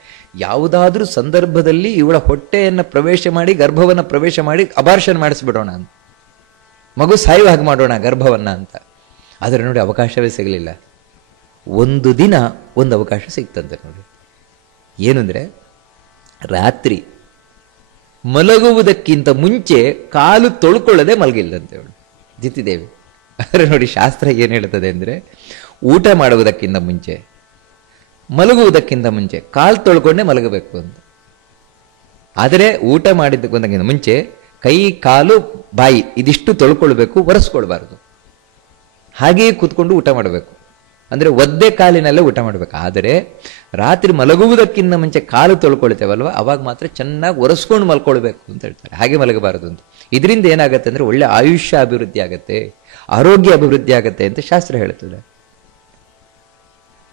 ಯಾವುದಾದ್ರೂ ಸಂದರ್ಭದಲ್ಲಿ ಇವಳ ಹೊಟ್ಟೆಯನ್ನು ಪ್ರವೇಶ ಮಾಡಿ, ಗರ್ಭವನ್ನು ಪ್ರವೇಶ ಮಾಡಿ ಅಬಾರ್ಷನ್ ಮಾಡಿಸ್ಬಿಡೋಣ ಅಂತ, ಮಗು ಸಾಯುವ ಹಾಗೆ ಮಾಡೋಣ ಗರ್ಭವನ್ನ ಅಂತ. ಆದರೆ ನೋಡಿ, ಅವಕಾಶವೇ ಸಿಗಲಿಲ್ಲ. ಒಂದು ದಿನ ಒಂದು ಅವಕಾಶ ಸಿಕ್ತಂತೆ ನೋಡಿ. ಏನಂದ್ರೆ, ರಾತ್ರಿ ಮಲಗುವುದಕ್ಕಿಂತ ಮುಂಚೆ ಕಾಲು ತೊಳ್ಕೊಳ್ಳದೆ ಮಲಗಿಲ್ಲಂತೆ ಅವಳು ದಿತಿದೇವಿ. ಆದರೆ ನೋಡಿ, ಶಾಸ್ತ್ರ ಏನು ಹೇಳ್ತದೆ ಅಂದ್ರೆ, ಊಟ ಮಾಡುವುದಕ್ಕಿಂತ ಮುಂಚೆ, ಮಲಗುವುದಕ್ಕಿಂತ ಮುಂಚೆ ಕಾಲು ತೊಳ್ಕೊಂಡೇ ಮಲಗಬೇಕು ಅಂತ. ಆದರೆ ಊಟ ಮಾಡಿದ್ದಕ್ಕಿಂತ ಮುಂಚೆ ಕೈ, ಕಾಲು, ಬಾಯಿ ಇದಿಷ್ಟು ತೊಳ್ಕೊಳ್ಬೇಕು, ಒರೆಸ್ಕೊಳ್ಬಾರ್ದು. ಹಾಗೆಯೇ ಕೂತ್ಕೊಂಡು ಊಟ ಮಾಡಬೇಕು. ಅಂದ್ರೆ ಒದ್ದೆ ಕಾಲಿನಲ್ಲೇ ಊಟ ಮಾಡಬೇಕು. ಆದರೆ ರಾತ್ರಿ ಮಲಗುವುದಕ್ಕಿಂತ ಮುಂಚೆ ಕಾಲು ತೊಳ್ಕೊಳ್ತೇವಲ್ವ, ಅವಾಗ ಮಾತ್ರ ಚೆನ್ನಾಗಿ ಒರೆಸ್ಕೊಂಡು ಮಲ್ಕೊಳ್ಬೇಕು ಅಂತ ಹೇಳ್ತಾರೆ. ಹಾಗೆ ಮಲಗಬಾರದು ಅಂತ. ಇದರಿಂದ ಏನಾಗುತ್ತೆ ಅಂದ್ರೆ ಒಳ್ಳೆ ಆಯುಷ್ಯ ಅಭಿವೃದ್ಧಿ ಆಗತ್ತೆ, ಆರೋಗ್ಯ ಅಭಿವೃದ್ಧಿ ಆಗತ್ತೆ ಅಂತ ಶಾಸ್ತ್ರ ಹೇಳುತ್ತದೆ.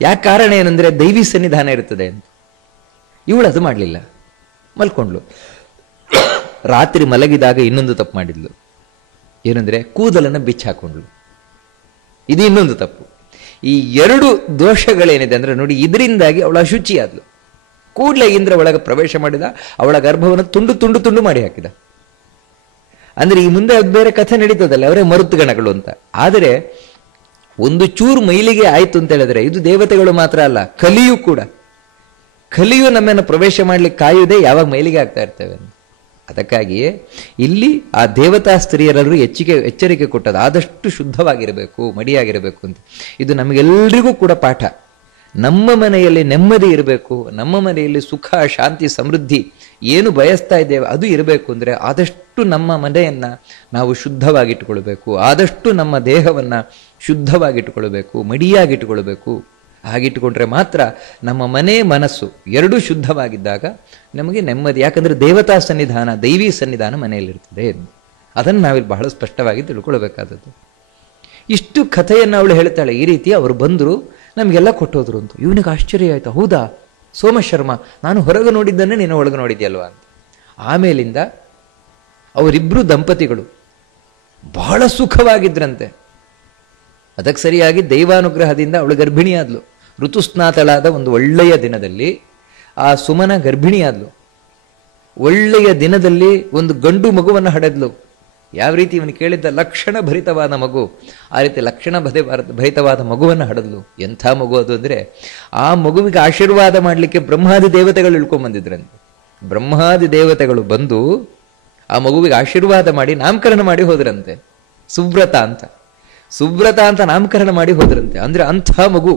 ಯಾಕೆ ಕಾರಣ ಏನಂದ್ರೆ ದೈವಿ ಸನ್ನಿಧಾನ ಇರ್ತದೆ ಅಂತ. ಇವಳು ಅದು ಮಾಡಲಿಲ್ಲ, ಮಲ್ಕೊಂಡ್ಲು. ರಾತ್ರಿ ಮಲಗಿದಾಗ ಇನ್ನೊಂದು ತಪ್ಪು ಮಾಡಿದ್ಲು. ಏನಂದ್ರೆ ಕೂದಲನ್ನು ಬಿಚ್ಚಾಕೊಂಡ್ಲು. ಇದು ಇನ್ನೊಂದು ತಪ್ಪು. ಈ 2 ದೋಷಗಳೇನಿದೆ ಅಂದ್ರೆ ನೋಡಿ, ಇದರಿಂದಾಗಿ ಅವಳ ಅಶುಚಿಯಾದ್ಲು. ಕೂಡಲೇ ಇಂದ್ರ ಒಳಗೆ ಪ್ರವೇಶ ಮಾಡಿದ, ಅವಳ ಗರ್ಭವನ್ನು ತುಂಡು ತುಂಡು ತುಂಡು ಮಾಡಿ ಹಾಕಿದ. ಅಂದ್ರೆ ಈ ಮುಂದೆ ಅದು ಬೇರೆ ಕಥೆ ನಡೀತದಲ್ಲ, ಅವರೇ ಮರುತುಗಣಗಳು ಅಂತ. ಆದರೆ ಒಂದು ಚೂರು ಮೈಲಿಗೆ ಆಯ್ತು ಅಂತ ಹೇಳಿದ್ರೆ ಇದು ದೇವತೆಗಳು ಮಾತ್ರ ಅಲ್ಲ, ಕಲಿಯು ನಮ್ಮನ್ನು ಪ್ರವೇಶ ಮಾಡ್ಲಿಕ್ಕೆ ಕಾಯುವುದೇ ಯಾವಾಗ ಮೈಲಿಗೆ ಆಗ್ತಾ ಇರ್ತೇವೆ ಅಂತ. ಅದಕ್ಕಾಗಿಯೇ ಇಲ್ಲಿ ಆ ದೇವತಾ ಸ್ತ್ರೀಯರೆಲ್ಲರೂ ಎಚ್ಚರಿಕೆ ಕೊಟ್ಟದ್ದು, ಆದಷ್ಟು ಶುದ್ಧವಾಗಿರಬೇಕು, ಮಡಿಯಾಗಿರಬೇಕು ಅಂತ. ಇದು ನಮಗೆಲ್ಲರಿಗೂ ಕೂಡ ಪಾಠ. ನಮ್ಮ ಮನೆಯಲ್ಲಿ ನೆಮ್ಮದಿ ಇರಬೇಕು, ನಮ್ಮ ಮನೆಯಲ್ಲಿ ಸುಖ, ಶಾಂತಿ, ಸಮೃದ್ಧಿ ಏನು ಬಯಸ್ತಾ ಇದ್ದೇವೆ ಅದು ಇರಬೇಕು ಅಂದರೆ ಆದಷ್ಟು ನಮ್ಮ ಮನೆಯನ್ನ ನಾವು ಶುದ್ಧವಾಗಿಟ್ಟುಕೊಳ್ಬೇಕು, ಆದಷ್ಟು ನಮ್ಮ ದೇಹವನ್ನ ಶುದ್ಧವಾಗಿಟ್ಟುಕೊಳ್ಬೇಕು, ಮಡಿಯಾಗಿಟ್ಟುಕೊಳ್ಬೇಕು. ಹಾಗಿಟ್ಟುಕೊಂಡ್ರೆ ಮಾತ್ರ ನಮ್ಮ ಮನೆ, ಮನಸ್ಸು ಎರಡೂ ಶುದ್ಧವಾಗಿದ್ದಾಗ ನಮಗೆ ನೆಮ್ಮದಿ. ಯಾಕಂದ್ರೆ ದೇವತಾ ಸನ್ನಿಧಾನ, ದೈವಿ ಸನ್ನಿಧಾನ ಮನೆಯಲ್ಲಿರ್ತದೆ. ಅದನ್ನು ನಾವಿಲ್ಲಿ ಬಹಳ ಸ್ಪಷ್ಟವಾಗಿ ತಿಳ್ಕೊಳ್ಬೇಕಾದದ್ದು. ಇಷ್ಟು ಕಥೆಯನ್ನು ಅವಳು ಹೇಳ್ತಾಳೆ. ಈ ರೀತಿ ಅವರು ಬಂದರು, ನಮಗೆಲ್ಲ ಕೊಟ್ಟೋದ್ರು ಅಂತ. ಇವನಿಗೆ ಆಶ್ಚರ್ಯ ಆಯ್ತು. ಹೌದಾ ಸೋಮಶರ್ಮ, ನಾನು ಹೊರಗೆ ನೋಡಿದ್ದನ್ನೇ ನೀನು ಒಳಗೆ ನೋಡಿದ್ಯಲ್ವಾ ಅಂತ. ಆಮೇಲಿಂದ ಅವರಿಬ್ಬರು ದಂಪತಿಗಳು ಬಹಳ ಸುಖವಾಗಿದ್ರಂತೆ. ಅದಕ್ಕೆ ಸರಿಯಾಗಿ ದೈವಾನುಗ್ರಹದಿಂದ ಅವಳು ಗರ್ಭಿಣಿಯಾದ್ಲು. ಋತುಸ್ನಾತಳಾದ ಒಂದು ಒಳ್ಳೆಯ ದಿನದಲ್ಲಿ ಆ ಸುಮನ ಗರ್ಭಿಣಿಯಾದ್ಲು. ಒಳ್ಳೆಯ ದಿನದಲ್ಲಿ ಒಂದು ಗಂಡು ಮಗುವನ್ನು ಹಡೆದ್ಲು. ಯಾವ ರೀತಿ ಇವನು ಕೇಳಿದ್ದ ಲಕ್ಷಣ ಭರಿತವಾದ ಮಗು, ಆ ರೀತಿ ಲಕ್ಷಣ ಭರಿತವಾದ ಮಗುವನ್ನು ಹಡೆದ್ಲು. ಎಂಥ ಮಗು ಅದು ಅಂದರೆ, ಆ ಮಗುವಿಗೆ ಆಶೀರ್ವಾದ ಮಾಡಲಿಕ್ಕೆ ಬ್ರಹ್ಮಾದಿ ದೇವತೆಗಳು ಇಳ್ಕೊಂಡ್ಬಂದಿದ್ರಂತೆ. ಬ್ರಹ್ಮಾದಿ ದೇವತೆಗಳು ಬಂದು ಆ ಮಗುವಿಗೆ ಆಶೀರ್ವಾದ ಮಾಡಿ ನಾಮಕರಣ ಮಾಡಿ ಹೋದ್ರಂತೆ. ಸುವ್ರತ ಅಂತ, ಸುವ್ರತ ಅಂತ ನಾಮಕರಣ ಮಾಡಿ ಹೋದ್ರಂತೆ. ಅಂದ್ರೆ ಅಂತಹ ಮಗು,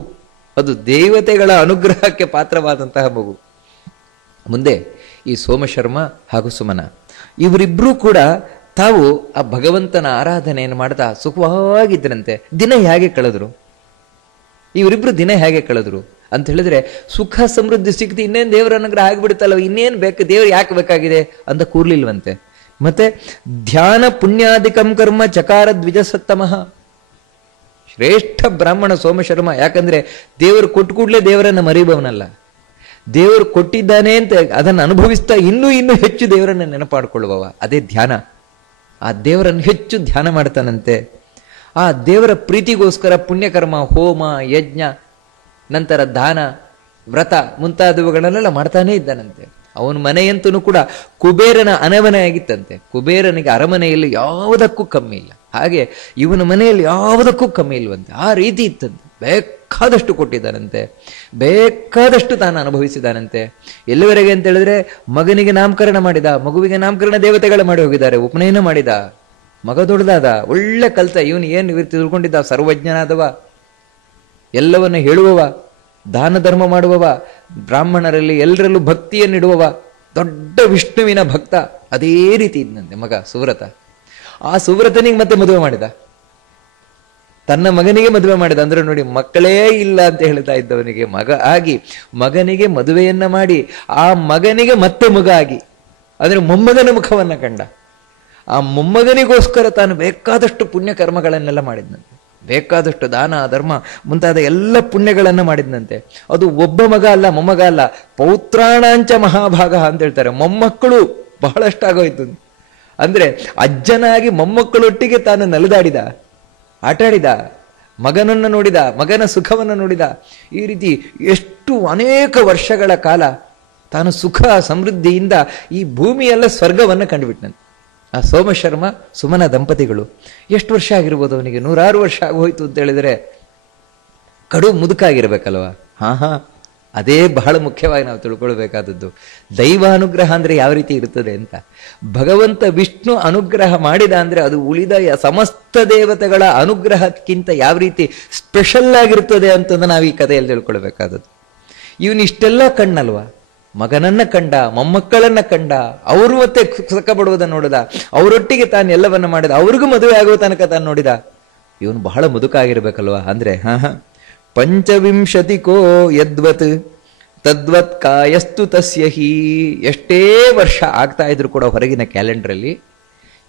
ಅದು ದೇವತೆಗಳ ಅನುಗ್ರಹಕ್ಕೆ ಪಾತ್ರವಾದಂತಹ ಮಗು. ಮುಂದೆ ಈ ಸೋಮಶರ್ಮ ಹಾಗೂ ಸುಮನ ಇವರಿಬ್ರು ಕೂಡ ತಾವು ಆ ಭಗವಂತನ ಆರಾಧನೆಯನ್ನು ಮಾಡ್ತಾ ಸುಖವಾಗಿದ್ದರಂತೆ. ದಿನ ಹೇಗೆ ಕಳೆದ್ರು ಇವರಿಬ್ರು? ದಿನ ಹೇಗೆ ಕಳೆದ್ರು ಅಂತ ಹೇಳಿದ್ರೆ, ಸುಖ ಸಮೃದ್ಧಿ ಸಿಕ್ತಿ, ಇನ್ನೇನು ದೇವರ ಅನುಗ್ರಹ ಆಗಿಬಿಡುತ್ತಲ್ಲ, ಇನ್ನೇನು ಬೇಕು, ದೇವರು ಯಾಕೆ ಬೇಕಾಗಿದೆ ಅಂತ ಕೂರ್ಲಿಲ್ವಂತೆ. ಮತ್ತೆ ಧ್ಯಾನ ಪುಣ್ಯಾಧಿಕಂ ಕರ್ಮ ಚಕಾರ ದ್ವಿಜಸತ್ತಮಃ. ಶ್ರೇಷ್ಠ ಬ್ರಾಹ್ಮಣ ಸೋಮಶರ್ಮ. ಯಾಕಂದ್ರೆ ದೇವರು ಕೊಟ್ಟು ಕೂಡಲೇ ದೇವರನ್ನು ಮರೀಬವನಲ್ಲ, ದೇವರು ಕೊಟ್ಟಿದ್ದಾನೆ ಅಂತ ಅದನ್ನು ಅನುಭವಿಸ್ತಾ ಇನ್ನೂ ಹೆಚ್ಚು ದೇವರನ್ನು ನೆನಪಾಡ್ಕೊಳ್ಳುವವ. ಅದೇ ಧ್ಯಾನ. ಆ ದೇವರನ್ನು ಹೆಚ್ಚು ಧ್ಯಾನ ಮಾಡ್ತಾನಂತೆ. ಆ ದೇವರ ಪ್ರೀತಿಗೋಸ್ಕರ ಪುಣ್ಯಕರ್ಮ, ಹೋಮ, ಯಜ್ಞ, ನಂತರ ದಾನ, ವ್ರತ ಮುಂತಾದವುಗಳನ್ನೆಲ್ಲ ಮಾಡ್ತಾನೇ ಇದ್ದಾನಂತೆ. ಅವನ ಮನೆಯಂತೂ ಕೂಡ ಕುಬೇರನ ಅರಮನೆ ಆಗಿತ್ತಂತೆ. ಕುಬೇರನಿಗೆ ಅರಮನೆಯಲ್ಲಿ ಯಾವುದಕ್ಕೂ ಕಮ್ಮಿ ಇಲ್ಲ, ಹಾಗೆ ಇವನ ಮನೆಯಲ್ಲಿ ಯಾವುದಕ್ಕೂ ಕಮ್ಮಿ ಇಲ್ವಂತೆ. ಆ ರೀತಿ ಇತ್ತಂತೆ. ಬೇಕಾದಷ್ಟು ಕೊಟ್ಟಿದ್ದಾನಂತೆ, ಬೇಕಾದಷ್ಟು ತಾನು ಅನುಭವಿಸಿದಾನಂತೆ. ಎಲ್ಲಿವರೆಗೆ ಅಂತ ಹೇಳಿದ್ರೆ, ಮಗನಿಗೆ ನಾಮಕರಣ ಮಾಡಿದ, ಮಗುವಿಗೆ ನಾಮಕರಣ ದೇವತೆಗಳು ಮಾಡಿ ಹೋಗಿದ್ದಾರೆ, ಉಪನಯನ ಮಾಡಿದ, ಮಗ ದೊಡ್ಡದಾದ, ಒಳ್ಳೆ ಕಲ್ತ. ಇವನು ಏನು ಇವರು ತಿಳ್ಕೊಂಡಿದ್ದ, ಸರ್ವಜ್ಞನಾದವ, ಎಲ್ಲವನ್ನು ಹೇಳುವವ, ದಾನ ಧರ್ಮ ಮಾಡುವವ, ಬ್ರಾಹ್ಮಣರಲ್ಲಿ ಎಲ್ಲರಲ್ಲೂ ಭಕ್ತಿಯನ್ನಿಡುವವ, ದೊಡ್ಡ ವಿಷ್ಣುವಿನ ಭಕ್ತ. ಅದೇ ರೀತಿ ಇದ್ದಂತೆ ಮಗ ಸುವ್ರತ. ಆ ಸುವ್ರತನಿಗೆ ಮತ್ತೆ ಮದುವೆ ಮಾಡಿದ, ತನ್ನ ಮಗನಿಗೆ ಮದುವೆ ಮಾಡಿದ. ಅಂದ್ರೆ ನೋಡಿ, ಮಕ್ಕಳೇ ಇಲ್ಲ ಅಂತ ಹೇಳ್ತಾ ಇದ್ದವನಿಗೆ ಮಗ ಆಗಿ, ಮಗನಿಗೆ ಮದುವೆಯನ್ನ ಮಾಡಿ, ಆ ಮಗನಿಗೆ ಮತ್ತೆ ಮಗ ಆಗಿ, ಅಂದ್ರೆ ಮೊಮ್ಮಗನ ಮುಖವನ್ನ ಕಂಡ. ಆ ಮೊಮ್ಮಗನಿಗೋಸ್ಕರ ತಾನು ಬೇಕಾದಷ್ಟು ಪುಣ್ಯ ಕರ್ಮಗಳನ್ನೆಲ್ಲ ಮಾಡಿದ್ನಂತೆ, ಬೇಕಾದಷ್ಟು ದಾನ ಧರ್ಮ ಮುಂತಾದ ಎಲ್ಲ ಪುಣ್ಯಗಳನ್ನು ಮಾಡಿದ್ನಂತೆ. ಅದು ಒಬ್ಬ ಮಗ ಅಲ್ಲ, ಮೊಮ್ಮಗ ಅಲ್ಲ, ಪೌತ್ರಾಣಾಂಚ ಮಹಾಭಾಗ ಅಂತ ಹೇಳ್ತಾರೆ. ಮೊಮ್ಮಕ್ಕಳು ಬಹಳಷ್ಟಾಗೋಯ್ತು. ಅಂದ್ರೆ ಅಜ್ಜನಾಗಿ ಮೊಮ್ಮಕ್ಕಳೊಟ್ಟಿಗೆ ತಾನು ನಲಿದಾಡಿದ, ಆಟಾಡಿದ, ಮಗನನ್ನು ನೋಡಿದ, ಮಗನ ಸುಖವನ್ನು ನೋಡಿದ. ಈ ರೀತಿ ಎಷ್ಟು ಅನೇಕ ವರ್ಷಗಳ ಕಾಲ ತಾನು ಸುಖ ಸಮೃದ್ಧಿಯಿಂದ ಈ ಭೂಮಿಯೆಲ್ಲ ಸ್ವರ್ಗವನ್ನು ಕಂಡುಬಿಟ್ನಂತೆ. ಆ ಸೋಮಶರ್ಮ ಸುಮನ ದಂಪತಿಗಳು. ಎಷ್ಟು ವರ್ಷ ಆಗಿರ್ಬೋದು ಅವನಿಗೆ? 106 ವರ್ಷ ಆಗೋಯ್ತು ಅಂತ ಹೇಳಿದ್ರೆ ಕಡು ಮುದುಕಾಗಿರ್ಬೇಕಲ್ವ? ಹಾ, ಅದೇ ಬಹಳ ಮುಖ್ಯವಾಗಿ ನಾವು ತಿಳ್ಕೊಳ್ಬೇಕಾದದ್ದು. ದೈವಾನುಗ್ರಹ ಅಂದ್ರೆ ಯಾವ ರೀತಿ ಇರ್ತದೆ ಅಂತ. ಭಗವಂತ ವಿಷ್ಣು ಅನುಗ್ರಹ ಮಾಡಿದ ಅಂದ್ರೆ ಅದು ಉಳಿದ ಸಮಸ್ತ ದೇವತೆಗಳ ಅನುಗ್ರಹಕ್ಕಿಂತ ಯಾವ ರೀತಿ ಸ್ಪೆಷಲ್ ಆಗಿರ್ತದೆ ಅಂತ ನಾವು ಈ ಕಥೆಯಲ್ಲಿ ತಿಳ್ಕೊಳ್ಬೇಕಾದದ್ದು. ಇವನಿಷ್ಟೆಲ್ಲ ಕಣ್ಣಲ್ವಾ, ಮಗನನ್ನ ಕಂಡ, ಮೊಮ್ಮಕ್ಕಳನ್ನ ಕಂಡ, ಅವರು ಮತ್ತೆ ಸುಖ ಪಡುವುದನ್ನು ನೋಡಿದ, ಅವರೊಟ್ಟಿಗೆ ತಾನು ಎಲ್ಲವನ್ನ ಮಾಡಿದ, ಅವ್ರಿಗೂ ಮದುವೆ ಆಗುವ ತನಕ ತಾನು ನೋಡಿದ. ಇವನು ಬಹಳ ಮುದುಕ ಆಗಿರ್ಬೇಕಲ್ವಾ? ಅಂದ್ರೆ ಪಂಚವಿಂಶತಿಕೋ ಯದ್ವತ್ ತದ್ವತ್ ಕಾಯಸ್ತು ತಸ್ಯ ಹಿ. ಎಷ್ಟೇ ವರ್ಷ ಆಗ್ತಾ ಇದ್ರು ಕೂಡ ಹೊರಗಿನ ಕ್ಯಾಲೆಂಡರಲ್ಲಿ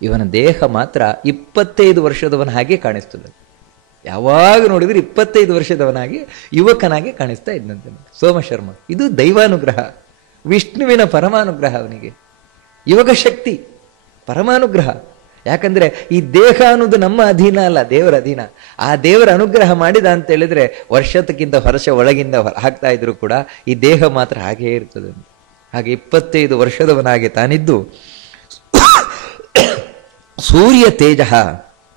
ಇವನ ದೇಹ ಮಾತ್ರ 25 ವರ್ಷದವನ ಹಾಗೆ ಕಾಣಿಸ್ತದೆ. ಯಾವಾಗ ನೋಡಿದ್ರೆ 25 ವರ್ಷದವನಾಗಿ, ಯುವಕನಾಗಿ ಕಾಣಿಸ್ತಾ ಇದ್ದಂತೆ ಸೋಮಶರ್ಮ. ಇದು ದೈವಾನುಗ್ರಹ, ವಿಷ್ಣುವಿನ ಪರಮಾನುಗ್ರಹ. ಅವನಿಗೆ ಯುವಕ ಶಕ್ತಿ, ಪರಮಾನುಗ್ರಹ. ಯಾಕಂದ್ರೆ ಈ ದೇಹ ಅನ್ನೋದು ನಮ್ಮ ಅಧೀನ ಅಲ್ಲ, ದೇವರ ಅಧೀನ. ಆ ದೇವರ ಅನುಗ್ರಹ ಮಾಡಿದ ಅಂತ ಹೇಳಿದ್ರೆ ವರ್ಷಕ್ಕಿಂತ ವರ್ಷ ಒಳಗಿಂದ ಹಾಕ್ತಾ ಇದ್ರು ಕೂಡ ಈ ದೇಹ ಮಾತ್ರ ಹಾಗೇ ಇರ್ತದೆ. ಹಾಗೆ 25 ವರ್ಷದವನಾಗಿ ತಾನಿದ್ದು ಸೂರ್ಯ ತೇಜ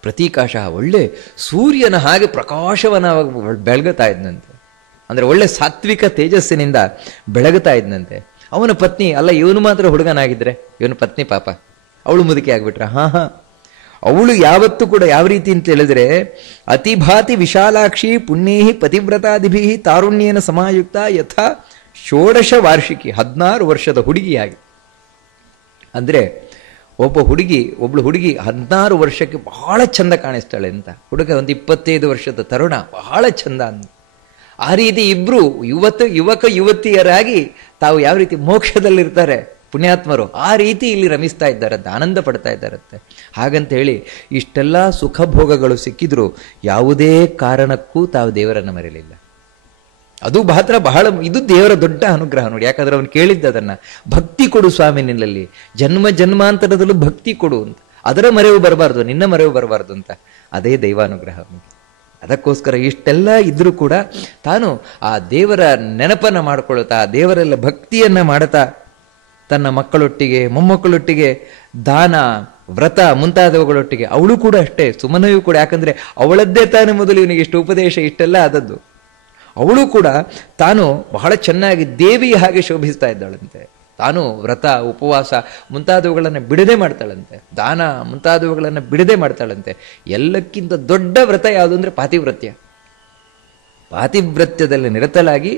ಪ್ರತೀಕಾಶ, ಒಳ್ಳೆ ಸೂರ್ಯನ ಹಾಗೆ ಪ್ರಕಾಶವನವಾಗಿ ಬೆಳಗುತ್ತಾ ಇದ್ದಂತೆ. ಅಂದ್ರೆ ಒಳ್ಳೆ ಸಾತ್ವಿಕ ತೇಜಸ್ಸಿನಿಂದ ಬೆಳಗುತ್ತಾ ಇದ್ದಂತೆ. ಅವನ ಪತ್ನಿ ಅಲ್ಲ, ಇವನು ಮಾತ್ರ ಹುಡುಗನಾಗಿದ್ರೆ ಇವನ ಪತ್ನಿ ಪಾಪ ಅವಳು ಮುದುಕಿ ಆಗ್ಬಿಟ್ರ. ಅವಳು ಯಾವತ್ತೂ ಕೂಡ ಯಾವ ರೀತಿ ಅಂತ ಹೇಳಿದ್ರೆ, ಅತಿಭಾತಿ ವಿಶಾಲಾಕ್ಷಿ ಪುಣ್ಯೇಹಿ ಪತಿವ್ರತಾದಿಭಿ ತಾರುಣ್ಯೇನ ಸಮಾಯುಕ್ತ ಯಥಾ 16 ವಾರ್ಷಿಕಿ, 16 ವರ್ಷದ ಹುಡುಗಿಯಾಗಿ. ಅಂದ್ರೆ ಒಬ್ಬಳು ಹುಡುಗಿ 16 ವರ್ಷಕ್ಕೆ ಬಹಳ ಚಂದ ಕಾಣಿಸ್ತಾಳೆ ಅಂತ. ಹುಡುಗ ಒಂದು 25 ವರ್ಷದ ತರುಣ, ಬಹಳ ಚಂದ ಅಂತ. ಆ ರೀತಿ ಇಬ್ರು ಯುವಕ ಯುವತಿಯರಾಗಿ ತಾವು ಯಾವ ರೀತಿ ಮೋಕ್ಷದಲ್ಲಿರ್ತಾರೆ ಪುಣ್ಯಾತ್ಮರು, ಆ ರೀತಿ ಇಲ್ಲಿ ರಮಿಸ್ತಾ ಇದ್ದಾರಂತೆ, ಆನಂದ ಪಡ್ತಾ ಇದ್ದಾರಂತೆ. ಹಾಗಂತ ಹೇಳಿ ಇಷ್ಟೆಲ್ಲ ಸುಖ ಭೋಗಗಳು ಸಿಕ್ಕಿದ್ರು ಯಾವುದೇ ಕಾರಣಕ್ಕೂ ತಾವು ದೇವರನ್ನು ಮರೆಯಲಿಲ್ಲ. ಅದು ಮಾತ್ರ ಬಹಳ, ಇದು ದೇವರ ದೊಡ್ಡ ಅನುಗ್ರಹ ನೋಡಿ. ಯಾಕಂದ್ರೆ ಅವನು ಕೇಳಿದ್ದದನ್ನ, ಭಕ್ತಿ ಕೊಡು ಸ್ವಾಮಿ ನಿನ್ನಲ್ಲಿ, ಜನ್ಮ ಜನ್ಮಾಂತರದಲ್ಲೂ ಭಕ್ತಿ ಕೊಡು ಅಂತ. ಅದರ ಮರೆವು ಬರಬಾರ್ದು, ನಿನ್ನ ಮರೆವು ಬರಬಾರ್ದು ಅಂತ. ಅದೇ ದೈವಾನುಗ್ರಹ. ಅದಕ್ಕೋಸ್ಕರ ಇಷ್ಟೆಲ್ಲ ಇದ್ರೂ ಕೂಡ ತಾನು ಆ ದೇವರ ನೆನಪನ್ನ ಮಾಡಿಕೊಳ್ಳುತ್ತಾ, ದೇವರೆಲ್ಲ ಭಕ್ತಿಯನ್ನ ಮಾಡುತ್ತಾ, ತನ್ನ ಮಕ್ಕಳೊಟ್ಟಿಗೆ ಮೊಮ್ಮಕ್ಕಳೊಟ್ಟಿಗೆ ದಾನ ವ್ರತ ಮುಂತಾದವುಗಳೊಟ್ಟಿಗೆ, ಅವಳು ಕೂಡ ಅಷ್ಟೇ, ಸುಮನೆಯೂ ಕೂಡ. ಯಾಕಂದ್ರೆ ಅವಳದ್ದೇ ತಾನು ಮೊದಲು ಇವನಿಗೆ ಇಷ್ಟು ಉಪದೇಶ ಇಷ್ಟೆಲ್ಲ ಆದದ್ದು. ಅವಳು ಕೂಡ ತಾನು ಬಹಳ ಚೆನ್ನಾಗಿ ದೇವಿಯ ಹಾಗೆ ಶೋಭಿಸ್ತಾ ಇದ್ದಾಳಂತೆ. ತಾನು ವ್ರತ ಉಪವಾಸ ಮುಂತಾದವುಗಳನ್ನು ಬಿಡದೆ ಮಾಡ್ತಾಳಂತೆ, ದಾನ ಮುಂತಾದವುಗಳನ್ನು ಬಿಡದೆ ಮಾಡ್ತಾಳಂತೆ. ಎಲ್ಲಕ್ಕಿಂತ ದೊಡ್ಡ ವ್ರತ ಯಾವುದು ಅಂದರೆ ಪಾತಿವ್ರತ್ಯ. ಪಾತಿವ್ರತ್ಯದಲ್ಲಿ ನಿರತಲಾಗಿ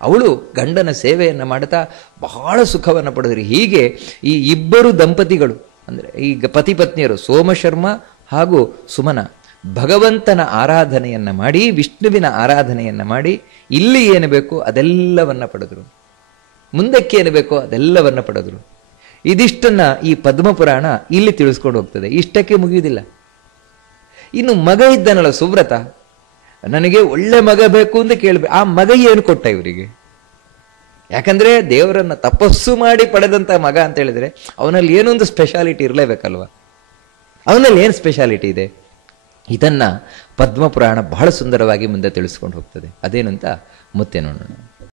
ಅವಳು ಗಂಡನ ಸೇವೆಯನ್ನು ಮಾಡ್ತಾ ಬಹಳ ಸುಖವನ್ನು ಪಡೆದ್ರು. ಹೀಗೆ ಈ ಇಬ್ಬರು ದಂಪತಿಗಳು ಅಂದರೆ ಈಗ ಪತಿ ಪತ್ನಿಯರು ಸೋಮಶರ್ಮ ಹಾಗೂ ಸುಮನ ಭಗವಂತನ ಆರಾಧನೆಯನ್ನು ಮಾಡಿ, ವಿಷ್ಣುವಿನ ಆರಾಧನೆಯನ್ನು ಮಾಡಿ, ಇಲ್ಲಿ ಏನು ಬೇಕೋ ಅದೆಲ್ಲವನ್ನ ಪಡೆದರು, ಮುಂದಕ್ಕೆ ಏನು ಬೇಕೋ ಅದೆಲ್ಲವನ್ನ ಪಡೆದರು. ಇದಿಷ್ಟನ್ನ ಈ ಪದ್ಮಪುರಾಣ ಇಲ್ಲಿ ತಿಳಿಸ್ಕೊಂಡು ಹೋಗ್ತದೆ. ಇಷ್ಟಕ್ಕೆ ಮುಗಿಯುವುದಿಲ್ಲ. ಇನ್ನು ಮಗ ಇದ್ದಾನಲ್ಲ ಸುವ್ರತ, ನನಗೆ ಒಳ್ಳೆ ಮಗ ಬೇಕು ಅಂತ ಕೇಳಬೇಕು. ಆ ಮಗ ಏನು ಕೊಟ್ಟ ಇವರಿಗೆ? ಯಾಕಂದ್ರೆ ದೇವರನ್ನ ತಪಸ್ಸು ಮಾಡಿ ಪಡೆದಂತ ಮಗ ಅಂತ ಹೇಳಿದ್ರೆ ಅವನಲ್ಲಿ ಏನೊಂದು ಸ್ಪೆಷಾಲಿಟಿ ಇರಲೇಬೇಕಲ್ವ. ಅವನಲ್ಲಿ ಏನು ಸ್ಪೆಷಾಲಿಟಿ ಇದೆ? ಇದನ್ನ ಪದ್ಮಪುರಾಣ ಬಹಳ ಸುಂದರವಾಗಿ ಮುಂದೆ ತಿಳಿಸ್ಕೊಂಡು ಹೋಗ್ತದೆ. ಅದೇನು ಅಂತ ಮತ್ತೆ ನೋಡೋಣ.